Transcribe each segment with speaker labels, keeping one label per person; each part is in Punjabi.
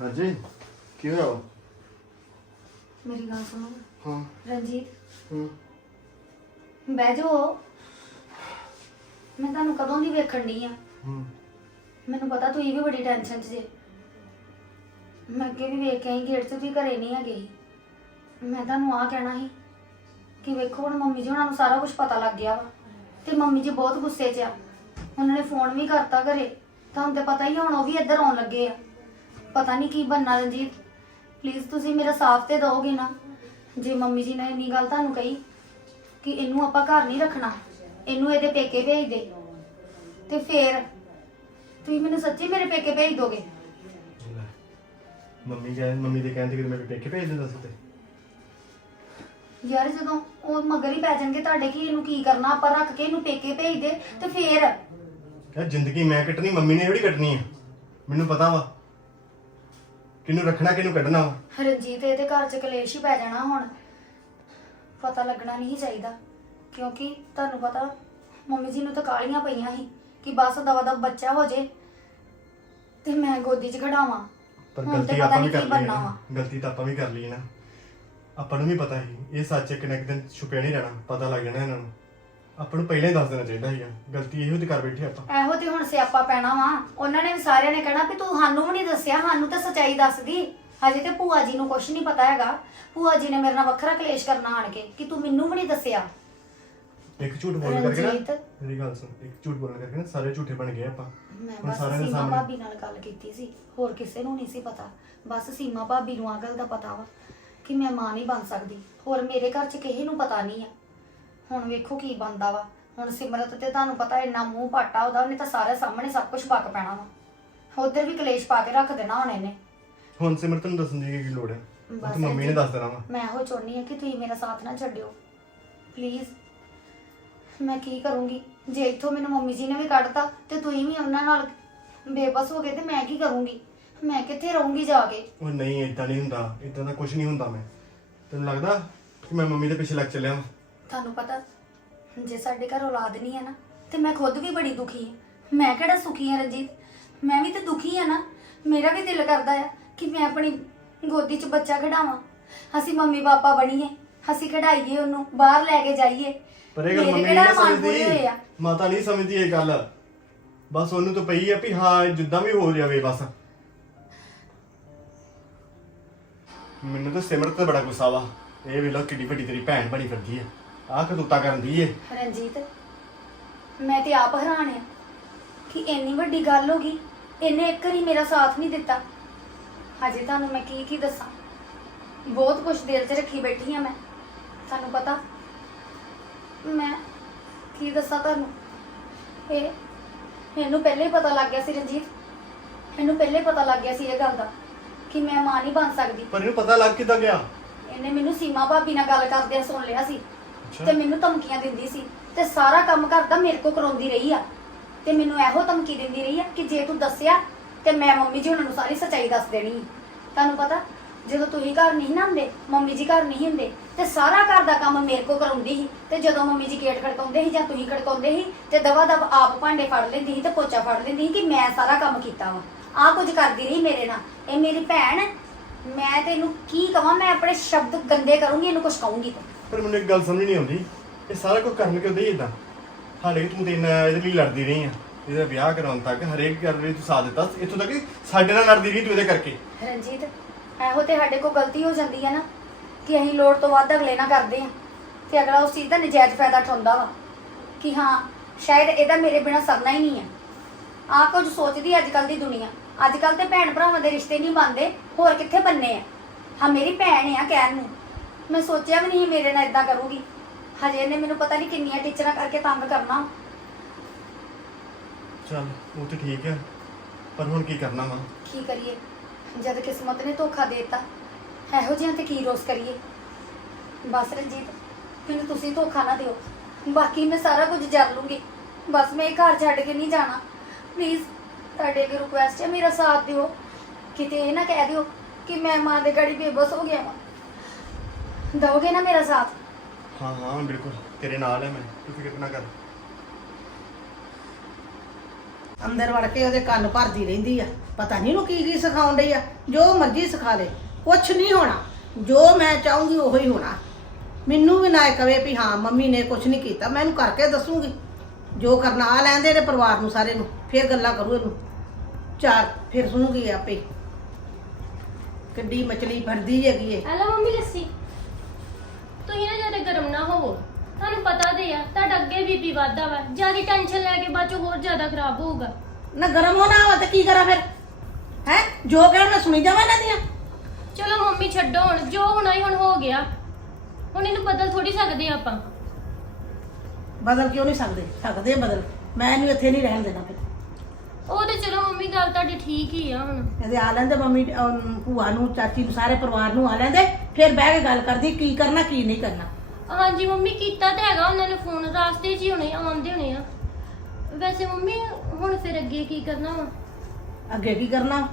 Speaker 1: ਹਾਂਜੀ ਕੀ ਹੋਇਆ ਵਾ?
Speaker 2: ਮੇਰੀ ਗੱਲ ਸੁਣੋ।
Speaker 1: ਹਾਂ।
Speaker 2: ਰਣਜੀਤ।
Speaker 1: ਹੂੰ।
Speaker 2: ਬਹਿ ਜਾਓ। ਮੈਂ ਤੁਹਾਨੂੰ ਕਦੋਂ ਦੀ ਵੇਖਣ ਡਈ ਆ?
Speaker 1: ਹੂੰ।
Speaker 2: ਮੈਨੂੰ ਪਤਾ ਤੁਸੀਂ ਵੀ ਬੜੀ ਟੈਨਸ਼ਨ 'ਚ ਜੇ। ਮੈਂ ਅੱਗੇ ਵੀ ਵੇਖ ਕੇ ਆਈ ਗੇਟ 'ਚ ਤੁਸੀਂ ਘਰੇ ਨਹੀਂ ਹੈਗੇ ਸੀ। ਮੈਂ ਤੁਹਾਨੂੰ ਆ ਕਹਿਣਾ ਸੀ ਕਿ ਵੇਖੋ ਹੁਣ ਮੰਮੀ ਜੀ ਉਹਨਾਂ ਨੂੰ ਸਾਰਾ ਕੁਝ ਪਤਾ ਲੱਗ ਗਿਆ ਵਾ। ਤੇ ਮੰਮੀ ਜੀ ਬਹੁਤ ਗੁੱਸੇ 'ਚ ਆ। ਉਹਨਾਂ ਨੇ ਫੋਨ ਵੀ ਕਰਤਾ ਘਰੇ। ਤੁਹਾਨੂੰ ਤੇ ਪਤਾ ਹੀ ਆ, ਹੁਣ ਉਹ ਵੀ ਇੱਧਰ ਆਉਣ ਲੱਗੇ ਆ। ਪਤਾ ਨਹੀਂ ਕੀ ਬੰਨਾ ਰਣਜੀਤ। ਪਲੀਜ਼ ਤੁਸੀਂ ਮੇਰਾ ਸਾਥ ਤੇ ਦਿਓਗੇ ਨਾ। ਜੇ ਮੰਮੀ ਜੀ ਨੇ ਇੰਨੀ ਗੱਲ ਤੁਹਾਨੂੰ ਕਹੀ ਕਿ ਇਹਨੂੰ ਆਪਾਂ ਘਰ ਨਹੀਂ ਰੱਖਣਾ ਇਹਨੂੰ ਇਹਦੇ ਪੇਕੇ ਭੇਜ ਦੇ ਤੇ ਫੇਰ ਤੁਸੀਂ ਮੈਨੂੰ ਸੱਚੀ ਮੇਰੇ ਪੇਕੇ ਭੇਜ ਦੋਗੇ?
Speaker 1: ਲੈ। ਮੰਮੀ ਕਹਿ ਮੰਮੀ ਦੇ ਕਹਿੰਦੇ ਕਿ ਮੈਂ ਪੇਕੇ ਭੇਜ ਦਿੰਦਾ ਸੀ ਤੇ
Speaker 2: ਯਾਰ ਜਦੋਂ ਉਹ ਮਗਰ ਹੀ ਪੈ ਜਾਣਗੇ ਤੁਹਾਡੇ ਕਿ ਇਹਨੂੰ ਕੀ ਕਰਨਾ ਆਪਾਂ ਰੱਖ ਕੇ ਇਹਨੂੰ ਪੇਕੇ ਭੇਜ ਦੇ ਤੇ ਫੇਰ
Speaker 1: ਯਾਰ ਜ਼ਿੰਦਗੀ ਮੈਂ ਕੱਟਣੀ ਮੰਮੀ ਨੇ ਥੋੜੀ ਕੱਟਣੀ ਆ। ਮੈਨੂੰ ਪਤਾ ਵਾ। ਕਿਹਨੂੰ ਰੱਖਣਾ ਕਿਹਨੂੰ ਕੱਢਣਾ ਵਾ?
Speaker 2: ਰਣਜੀਤ ਇਹਦੇ ਘਰ ਚ ਕਲੇਸ਼ ਹੀ ਪੈ ਜਾਣਾ ਹੁਣ। ਪਤਾ ਲੱਗਣਾ ਨਹੀਂ ਚਾਹੀਦਾ ਕਿਉਂਕਿ ਤੁਹਾਨੂੰ ਪਤਾ ਮੰਮੀ ਜੀ ਨੂੰ ਤਾਂ ਕਾਲੀਆਂ ਪਈਆਂ ਸੀ ਕਿ ਬਸ ਦਵਾ ਦਾ ਬੱਚਾ ਹੋ ਜੇ ਤੇ ਮੈਂ ਗੋਦੀ 'ਚ ਖੜਾਵਾਂ।
Speaker 1: ਪਰ
Speaker 2: ਹੁਣ ਤੇ
Speaker 1: ਗਲਤੀ
Speaker 2: ਪਤਾ
Speaker 1: ਆਪਾਂ ਵੀ ਕਰ
Speaker 2: ਕੀ
Speaker 1: ਲਈ
Speaker 2: ਬਣਨਾ
Speaker 1: ਨਾ। ਗਲਤੀ ਤਾਂ ਆਪਾਂ ਵੀ ਕਰ ਲਈ ਨਾ। ਆਪਾਂ ਨੂੰ ਵੀ ਪਤਾ ਸੀ ਇਹ ਸੱਚ ਇੱਕ ਨਾ ਇੱਕ ਦਿਨ ਛੁਪਿਆ ਨਹੀਂ ਰਹਿਣਾ ਪਤਾ ਲੱਗ ਜਾਣਾ ਇਹਨਾਂ ਨੂੰ। ਆਪਾਂ ਨੂੰ ਪਹਿਲਾਂ ਹੀ ਦੱਸ ਦੇਣਾ ਚਾਹੀਦਾ ਸੀਗਾ ਗਲਤੀ ਇਹੋ ਤੇ ਕਰ ਬੈਠੇ ਆਪਾਂ।
Speaker 2: ਇਹੋ ਤੇ ਹੁਣ ਸਿਆਪਾ ਪੈਣਾ ਵਾ। ਉਹਨਾਂ ਨੇ ਵੀ ਸਾਰਿਆਂ ਨੇ ਕਹਿਣਾ ਵੀ ਤੂੰ ਸਾਨੂੰ ਵੀ ਨਹੀਂ ਦੱਸਿਆ ਸਾਨੂੰ ਤਾਂ ਸਚਾਈ ਦੱਸਦੀ। ਹਜੇ ਤੇ ਭੂਆ ਜੀ ਨੂੰ ਕੁਝ ਨਹੀਂ ਪਤਾ ਹੈਗਾ। ਭੂਆ ਜੀ ਨੇ ਮੇਰੇ ਨਾਲ ਵੱਖਰਾ ਕਲੇਸ਼ ਕਰਨਾ ਆਣ ਕੇ ਕਿ ਤੂੰ ਮੈਨੂੰ ਵੀ ਨਹੀਂ ਦੱਸਿਆ।
Speaker 1: ਇੱਕ ਝੂਠ ਬੋਲਣ ਕਰਕੇ ਨਾ
Speaker 2: ਰਣਜੀਤ।
Speaker 1: ਮੇਰੀ ਗੱਲ ਸੁਣ ਇੱਕ ਝੂਠ ਬੋਲਣ ਕਰਕੇ ਨਾ ਸਾਰੇ ਝੂਠੇ ਬਣ ਗਏ ਆਪਾਂ।
Speaker 2: ਮੈਂ
Speaker 1: ਹੁਣ
Speaker 2: ਬਸ
Speaker 1: ਸਾਰਿਆਂ ਦੇ
Speaker 2: ਸੀਮਾ
Speaker 1: ਸਾਹਮਣੇ।
Speaker 2: ਭਾਬੀ ਨਾਲ ਗੱਲ ਕੀਤੀ ਸੀ ਹੋਰ ਕਿਸੇ ਨੂੰ ਨਹੀਂ ਸੀ ਪਤਾ। ਬਸ ਸੀਮਾ ਭਾਬੀ ਨੂੰ ਆ ਗੱਲ ਦਾ ਪਤਾ ਵਾ ਕਿ ਮੈਂ ਮਾਂ ਨਹੀਂ ਬਣ ਸਕਦੀ। ਹੋਰ ਮੇਰੇ ਘਰ 'ਚ ਕਿਸੇ ਨੂੰ ਪਤਾ ਨਹੀਂ ਆ। ਹੁਣ ਵੇਖੋ ਕੀ ਬਣਦਾ ਵਾ। ਹੁਣ ਸਿਮਰਤ ਤੇ ਤੁਹਾਨੂੰ ਪਤਾ ਇੰਨਾ ਮੂੰਹ ਪਾਟਾ ਉਹਦਾ ਉਹਨੇ ਤਾਂ ਸਾਰੇ ਸਾਹਮਣੇ ਸਭ ਕੁਝ ਪੱਕ ਪੈਣਾ ਵਾ। ਉਧਰ ਵੀ ਕਲੇਸ਼ ਪਾ ਕੇ ਰੱਖ ਦੇਣਾ ਹੁਣ ਇਹਨੇ।
Speaker 1: ਹੁਣ ਸਿਮਰਤ ਨੂੰ ਦੱਸਣ ਦੀ ਕੀ ਲੋੜ ਹੈ ਉਹ
Speaker 2: ਬਸ
Speaker 1: ਮੰਮੀ ਨੇ ਦੱਸ ਦੇਣਾ ਵਾ।
Speaker 2: ਮੈਂ ਇਹੋ ਚਾਹੁੰਦੀ ਹਾਂ ਕਿ ਤੁਸੀਂ ਮੇਰਾ ਸਾਥ ਨਾ ਛੱਡਿਓ। ਪਲੀਜ਼ ਮੈਂ ਕੀ ਕਰੂੰਗੀ? ਜੇ ਇੱਥੋਂ ਮੈਨੂੰ ਮੰਮੀ ਜੀ ਨੇ ਵੀ ਕੱਢਤਾ ਤੇ ਤੁਸੀਂ ਵੀ ਉਹਨਾਂ ਨਾਲ ਬੇਬਸ ਹੋ ਗਏ ਤੇ ਮੈਂ ਕੀ ਕਰੂੰਗੀ? ਮੈਂ ਕਿੱਥੇ ਰਹੂੰਗੀ ਜਾ ਕੇ?
Speaker 1: ਉਹ ਨਹੀਂ ਇਦਾਂ ਨਹੀਂ ਹੁੰਦਾ। ਇਦਾਂ ਦਾ ਕੁਝ ਨਹੀਂ ਹੁੰਦਾ ਮੈਂ। ਤੈਨੂੰ ਲੱਗਦਾ ਕਿ ਮੈਂ ਮੰਮੀ ਦੇ ਪਿੱਛੇ ਲੱਗ ਚੱਲਿਆ ਵਾਂ?
Speaker 2: ਤੁਹਾਨੂੰ ਪਤਾ ਜੇ ਸਾਡੇ ਘਰ ਔਲਾਦ ਨਹੀਂ ਹੈ ਨਾ ਤੇ ਮੈਂ ਖੁਦ ਵੀ ਬੜੀ ਦੁਖੀ ਹਾਂ। ਮੈਂ ਕਿਹੜਾ ਸੁਖੀ ਹਾਂ ਰਣਜੀਤ? ਮੈਂ ਵੀ ਤੇ ਦੁਖੀ ਹਾਂ ਨਾ। ਮੇਰਾ ਵੀ ਦਿਲ ਕਰਦਾ ਆ ਕਿ ਮੈਂ ਆਪਣੀ ਗੋਦੀ 'ਚ ਬੱਚਾ ਖਿਡਾਵਾਂ ਅਸੀਂ ਮੰਮੀ ਪਾਪਾ ਬਣੀਏ ਅਸੀਂ ਖਿਡਾਈਏ ਉਹਨੂੰ ਬਾਹਰ ਲੈ ਕੇ ਜਾਈਏ।
Speaker 1: ਪਰ ਇਹ ਗੱਲ
Speaker 2: ਮੇਰੇ
Speaker 1: ਮੰਮੀ
Speaker 2: ਕਿਹੜਾ
Speaker 1: ਨਹੀਂ ਨਾ
Speaker 2: ਅਰਮਾਨ ਪੂਰੇ ਹੋਏ ਆ?
Speaker 1: ਸਮਝਦੀ ਮਾਤਾ ਨਹੀਂ ਸਮਝਦੀ ਇਹ ਗੱਲ। ਬਸ ਉਹਨੂੰ ਤਾਂ ਪਈ ਆ ਵੀ ਹਾਂ ਜਿੱਦਾਂ ਵੀ ਹੋ ਜਾਵੇ ਬਸ। ਮੈਨੂੰ ਤਾਂ ਸਿਮਰਤ ਤੇ ਬੜਾ ਗੁੱਸਾ ਵਾ। ਇਹ ਲਓ ਕਿੱਡੀ ਵੱਡੀ ਤੇਰੀ ਭੈਣ ਬਣੀ ਫਿਰਦੀ ਆ। ਆਹ ਕਤੂਤਾ ਕਰਨ ਦੀ ਏ?
Speaker 2: ਰਣਜੀਤ ਮੈਂ ਤੇ ਆਪ ਹੈਰਾਨ ਆ ਕਿ ਇੰਨੀ ਵੱਡੀ ਗੱਲ ਹੋ ਗਈ ਇਹਨੇ ਇੱਕ ਵਾਰੀ ਮੇਰਾ ਸਾਥ ਨਹੀਂ ਦਿੱਤਾ। ਹਜੇ ਤੁਹਾਨੂੰ ਮੈਂ ਕੀ ਕੀ ਦੱਸਾਂ? ਬਹੁਤ ਕੁਝ ਦਿਲ 'ਚ ਰੱਖੀ ਬੈਠੀ ਆ ਮੈਂ। ਤੁਹਾਨੂੰ ਪਤਾ ਮੈਂ ਕੀ ਦੱਸਾਂ ਤੁਹਾਨੂੰ? ਇਹ ਮੈਨੂੰ ਪਹਿਲੇ ਹੀ ਪਤਾ ਲੱਗ ਗਿਆ ਸੀ ਰਣਜੀਤ। ਮੈਨੂੰ ਪਹਿਲੇ ਪਤਾ ਲੱਗ ਗਿਆ ਸੀ ਇਹ ਗੱਲ ਦਾ ਕਿ ਮੈਂ ਮਾਂ ਨਹੀਂ ਬਣ ਸਕਦੀ।
Speaker 1: ਪਰ ਇਹਨੂੰ ਪਤਾ ਲੱਗ ਕਿੱਦਾਂ ਗਿਆ?
Speaker 2: ਇਹਨੇ ਮੈਨੂੰ ਸੀਮਾ ਭਾਬੀ ਨਾਲ ਗੱਲ ਕਰਦਿਆਂ ਸੁਣ ਲਿਆ ਸੀ। ਤੇ ਮੈਨੂੰ ਧਮਕੀਆਂ ਦਿੰਦੀ ਸੀ ਤੇ ਸਾਰਾ ਕੰਮ ਘਰ ਦਾ ਮੇਰੇ ਕੋ ਕਰਾਉਂਦੀ ਰਹੀ ਆ। ਤੇ ਮੈਨੂੰ ਇਹੋ ਧਮਕੀ ਦਿੰਦੀ ਰਹੀ ਆ ਕਿ ਜੇ ਤੂੰ ਦੱਸਿਆ ਤੇ ਮੈਂ ਮੰਮੀ ਜੀ ਉਹਨਾਂ ਨੂੰ ਸਾਰੀ ਸੱਚਾਈ ਦੱਸ ਦੇਣੀ ਆ। ਤੁਹਾਨੂੰ ਪਤਾ, ਜਦੋਂ ਤੁਸੀਂ ਘਰ ਨਹੀਂ ਨਾ ਹੁੰਦੇ, ਮੰਮੀ ਜੀ ਘਰ ਨਹੀਂ ਹੁੰਦੇ, ਤੇ ਸਾਰਾ ਘਰ ਦਾ ਕੰਮ ਮੇਰੇ ਕੋ ਕਰਾਉਂਦੀ ਸੀ। ਤੇ ਜਦੋਂ ਮੰਮੀ ਜੀ ਗੇਟ ਖੜਕਾਉਂਦੇ ਸੀ ਜਾਂ ਤੁਸੀਂ ਖੜਕਾਉਂਦੇ ਸੀ, ਤੇ ਦਵਾ ਦਵ ਆਪ ਭਾਂਡੇ ਫੜ ਲੈਂਦੀ ਸੀ ਤੇ ਪੋਚਾ ਫੜ ਲੈਂਦੀ ਸੀ ਕਿ ਮੈਂ ਸਾਰਾ ਕੰਮ ਕੀਤਾ ਵਾ। ਆ ਕੁਝ ਕਰਦੀ ਰਹੀ ਮੇਰੇ ਨਾਲ। ਇਹ ਮੇਰੀ ਭੈਣ ਹੈ। ਮੈਂ ਤੇ ਇਹਨੂੰ ਕੀ ਕਵਾਂ? ਮੈਂ ਆਪਣੇ ਸ਼ਬਦ ਗੰਦੇ ਕਰੂੰਗੀ, ਇਹਨੂੰ ਕੁਝ ਕਹੂੰਗੀ ਤਾਂ।
Speaker 1: ਪਰ ਮੈਨੂੰ ਇੱਕ ਗੱਲ ਸਮਝ ਨਹੀਂ ਆਉਂਦੀ। ਇਹ ਸਾਰਾ ਕੁਝ ਕਰਨ ਕਿਉਂ ਦੇ ਇਦਾਂ ਹਾਲੇ ਤੂੰ ਤੇ ਇੰਨਾ ਇਹਦੇ ਲਈ ਲੜਦੀ ਰਹੀ ਆ। ਇਹਦਾ ਵਿਆਹ ਕਰਾਉਣ ਤੱਕ ਹਰੇਕ ਗੱਲ ਲਈ ਤੂੰ ਸਾਥ ਦਿੱਤਾ। ਇੱਥੋਂ ਤੱਕ ਕਿ ਸਾਡੇ ਨਾਲ ਲੜਦੀ ਰਹੀ ਤੂੰ ਇਹਦੇ ਕਰਕੇ।
Speaker 2: ਰਣਜੀਤ, ਇਹੋ ਤੇ ਸਾਡੇ ਕੋਲ ਗਲਤੀ ਹੋ ਜਾਂਦੀ ਹੈ ਨਾ ਕਿ ਅਸੀਂ ਲੋੜ ਤੋਂ ਵੱਧ ਅਗਲੇ ਨਾਲ ਕਰਦੇ ਹਾਂ ਤੇ ਅਗਲਾ ਉਸ ਚੀਜ਼ ਦਾ ਨਜਾਇਜ਼ ਫਾਇਦਾ ਉਠਾਉਂਦਾ ਵਾ ਕਿ ਹਾਂ, ਸ਼ਾਇਦ ਇਹਦਾ ਮੇਰੇ ਬਿਨਾ ਸਰਨਾ ਹੀ ਨਹੀਂ ਹੈ ਆ ਕੁਝ ਸੋਚਦੀ ਅੱਜ ਕੱਲ ਦੀ ਦੁਨੀਆ। ਅੱਜ ਕੱਲ ਤੇ ਭੈਣ ਭਰਾਵਾਂ ਦੇ ਰਿਸ਼ਤੇ ਨਹੀਂ ਬਣਦੇ। ਹੋਰ ਕਿੱਥੇ ਬੰਨੇ ਆ? ਹਾਂ, ਮੇਰੀ ਭੈਣ ਆ ਕਹਿਣ ਨੂੰ। ਮੈਂ ਸੋਚਿਆ ਵੀ ਨਹੀਂ ਮੇਰੇ ਨਾਲ ਇਦਾਂ ਕਰੂਗੀ। ਹਜੇ ਇਹਨੇ ਮੈਨੂੰ ਪਤਾ ਨਹੀਂ ਕਿੰਨੀਆਂ ਟੀਚਰਾਂ ਕਰਕੇ ਤੰਗ ਕਰਨਾ।
Speaker 1: ਚੱਲ ਉਹ ਤੇ ਠੀਕ ਹੈ। ਪਰ ਹੁਣ ਕੀ ਕਰਨਾ ਵਾ?
Speaker 2: ਕੀ ਕਰੀਏ? ਜਦ ਕਿਸਮਤ ਨੇ ਧੋਖਾ ਦੇਤਾ। ਇਹੋ ਜਿਹਾ ਤੇ ਕੀ ਰੋਸ ਕਰੀਏ? ਬਸ ਰਣਜੀਤ ਮੈਨੂੰ ਤੁਸੀਂ ਧੋਖਾ ਨਾ ਦਿਓ। ਬਾਕੀ ਮੈਂ ਸਾਰਾ ਕੁਝ ਜਰ ਲੂੰਗੀ। ਬਸ ਮੈਂ ਇਹ ਘਰ ਛੱਡ ਕੇ ਨਹੀਂ ਜਾਣਾ। ਪਲੀਜ਼ ਤੁਹਾਡੇ ਅੱਗੇ ਰਿਕੁਐਸਟ ਹੈ ਮੇਰਾ ਸਾਥ ਦਿਓ। ਕਿਤੇ ਇਹ ਨਾ ਕਹਿ ਦਿਓ ਕਿ ਮੈਂ ਮਾਂ ਦੇ ਗਾੜੀ ਬੇਬਸ ਹੋ ਗਿਆ ਵਾਂ। ਦਓਗੇ ਨਾ ਮੇਰਾ ਸਾਥ?
Speaker 1: ਹਾਂ ਹਾਂ ਬਿਲਕੁਲ। ਤੇਰੇ ਨਾਲ ਹੈ ਮੈਂ। ਤੂੰ ਫਿਕਰ ਨਾ ਕਰ।
Speaker 3: ਅੰਦਰ ਵੜ ਕੇ ਉਹਦੇ ਕੰਨ ਭਰਦੀ ਰਹਿੰਦੀ ਆ। ਪਤਾ ਨਹੀਂ ਉਹਨੂੰ ਕੀ ਕੀ ਸਿਖਾਉਣ ਡਈ ਆ। ਜੋ ਮਰਜ਼ੀ ਸਿਖਾ ਲੈ। ਕੁਛ ਨਹੀਂ ਹੋਣਾ। ਜੋ ਮੈਂ ਚਾਹੂੰਗੀ ਉਹੀ ਹੀ ਹੋਣਾ। ਮੈਨੂੰ ਵੀ ਨਾ ਇਹ ਕਵੇ ਵੀ ਹਾਂ ਮੰਮੀ ਨੇ ਕੁਛ ਨਹੀਂ ਕੀਤਾ। ਮੈਂ ਇਹਨੂੰ ਕਰਕੇ ਦੱਸੂਗੀ। ਜੋ ਕਰਨਾ ਆ ਲੈਂਦੇ ਨੇ ਪਰਿਵਾਰ ਨੂੰ ਸਾਰੇ ਨੂੰ। ਫੇਰ ਗੱਲਾਂ ਕਰੂ ਇਹਨੂੰ। ਚਾਰ ਫਿਰ ਸੁਣੂਗੀ ਆਪੇ। ਕਿੱਡੀ ਮਚਲੀ ਫੜਦੀ ਹੈਗੀ ਏ।
Speaker 4: ਹੈਲੋ ਮੰਮੀ ਲੱਸੀ। ਤੁਸੀਂ ਨਾ ਜ਼ਿਆਦਾ ਗਰਮ ਨਾ ਹੋਵੋ। ਤੁਹਾਨੂੰ ਪਤਾ ਤੇ ਆ ਤੁਹਾਡਾ ਅੱਗੇ ਬੀਪੀ ਵੱਧਦਾ ਵਾ। ਜ਼ਿਆਦਾ ਟੈਨਸ਼ਨ ਲੈ ਕੇ ਬਾਅਦ ਚ ਹੋਰ ਜ਼ਿਆਦਾ ਖਰਾਬ ਹੋਊਗਾ।
Speaker 3: ਨਾ ਗਰਮ ਹੋਣਾ ਵਾ ਤੇ ਕੀ ਕਰਾਂ ਫਿਰ? ਹੈ? ਜੋ ਕਹਿਣ ਮੈਂ ਸੁਣੀ ਜਾਵਾਂ ਇਹਨਾਂ ਦੀਆਂ।
Speaker 4: ਚਲੋ ਮੰਮੀ ਛੱਡੋ ਹੁਣ ਜੋ ਹੋਣਾ ਹੀ ਹੁਣ ਹੋ ਗਿਆ। ਹੁਣ ਇਹਨੂੰ ਬਦਲ ਥੋੜੀ ਸਕਦੇ ਆਪਾਂ।
Speaker 3: ਬਦਲ ਕਿਉਂ ਨਹੀਂ ਸਕਦੇ? ਸਕਦੇ ਆ ਬਦਲ। ਮੈਂ ਇਹਨੂੰ ਇੱਥੇ ਨਹੀਂ ਰਹਿਣ ਦੇਣਾ ਫਿਰ।
Speaker 4: ਉਹ ਤੇ ਚਲੋ ਮੰਮੀ ਗੱਲ ਤੁਹਾਡੀ ਠੀਕ ਹੀ ਆ ਹੁਣ।
Speaker 3: ਇਹਦੇ ਆ ਲੈਂਦੇ ਮੰਮੀ ਅਮ, ਭੂਆ ਨੂੰ ਚਾਚੀ ਨੂੰ ਸਾਰੇ ਪਰਿਵਾਰ ਨੂੰ ਆ ਲੈਂਦੇ। ਫਿਰ ਬਹਿ ਕੇ ਗੱਲ ਕਰਦੀ ਕੀ ਕਰਨਾ ਕੀ ਨਹੀਂ ਕਰਨਾ।
Speaker 4: ਹਾਂਜੀ ਮੰਮੀ ਕੀਤਾ ਤੇ ਹੈਗਾ ਉਹਨਾਂ ਨੇ ਫੋਨ ਰਾਸਤੇ 'ਚ ਹੀ ਹੋਣੇ ਆਉਂਦੇ ਹੋਣੇ ਆ। ਵੈਸੇ ਮੰਮੀ ਹੁਣ ਫਿਰ ਅੱਗੇ ਕੀ ਕਰਨਾ ਵਾ?
Speaker 3: ਅੱਗੇ ਕੀ ਕਰਨਾ?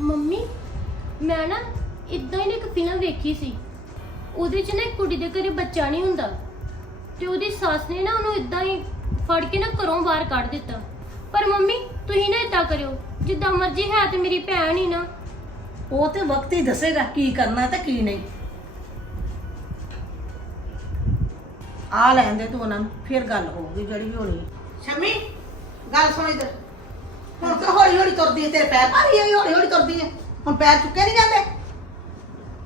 Speaker 4: ਮੰਮੀ ਮੈਂ ਨਾ ਇਦਾਂ ਹੀ ਨਾ ਇੱਕ ਫਿਲਮ ਵੇਖੀ ਸੀ। ਉਹਦੇ 'ਚ ਨਾ ਇੱਕ ਕੁੜੀ ਦੇ ਘਰੇ ਬੱਚਾ ਨਹੀਂ ਹੁੰਦਾ। ਤੇ ਉਹਦੀ ਸੱਸ ਨੇ ਨਾ ਉਹਨੂੰ ਇਦਾਂ ਹੀ ਫੜ ਕੇ ਨਾ ਘਰੋਂ ਬਾਹਰ ਕੱਢ ਦਿੱਤਾ। ਪਰ ਮੰਮੀ ਤੁਸੀਂ ਨਾ ਇਦਾਂ ਕਰਿਓ। ਜਿੱਦਾਂ ਮਰਜ਼ੀ ਹੈ ਤੇ ਮੇਰੀ ਭੈਣ ਹੀ ਨਾ
Speaker 3: ਉਹ ਤੇ ਵਕਤ ਹੀ ਦੱਸੇਗਾ ਕੀ ਕਰਨਾ ਤੇ ਕੀ ਨਹੀਂ। ਆ ਲੈਂਦੇ ਤੂੰ ਉਹਨਾਂ ਨੂੰ, ਫਿਰ ਗੱਲ ਹੋਊਗੀ ਜਿਹੜੀ ਵੀ ਹੋਣੀ। ਸ਼ਮੀ, ਗੱਲ ਸੁਣ ਇਧਰ। ਹੁਣ ਤਾਂ ਹੌਲੀ ਹੌਲੀ ਤੁਰਦੀ ਹੈ ਤੇਰੇ ਪੈਰ। ਭਾਰੀ ਹੋਈ ਹੌਲੀ ਹੌਲੀ ਤੁਰਦੀ ਹੈ। ਹੁਣ ਪੈਰ ਚੁੱਕੇ ਨਹੀਂ ਜਾਂਦੇ।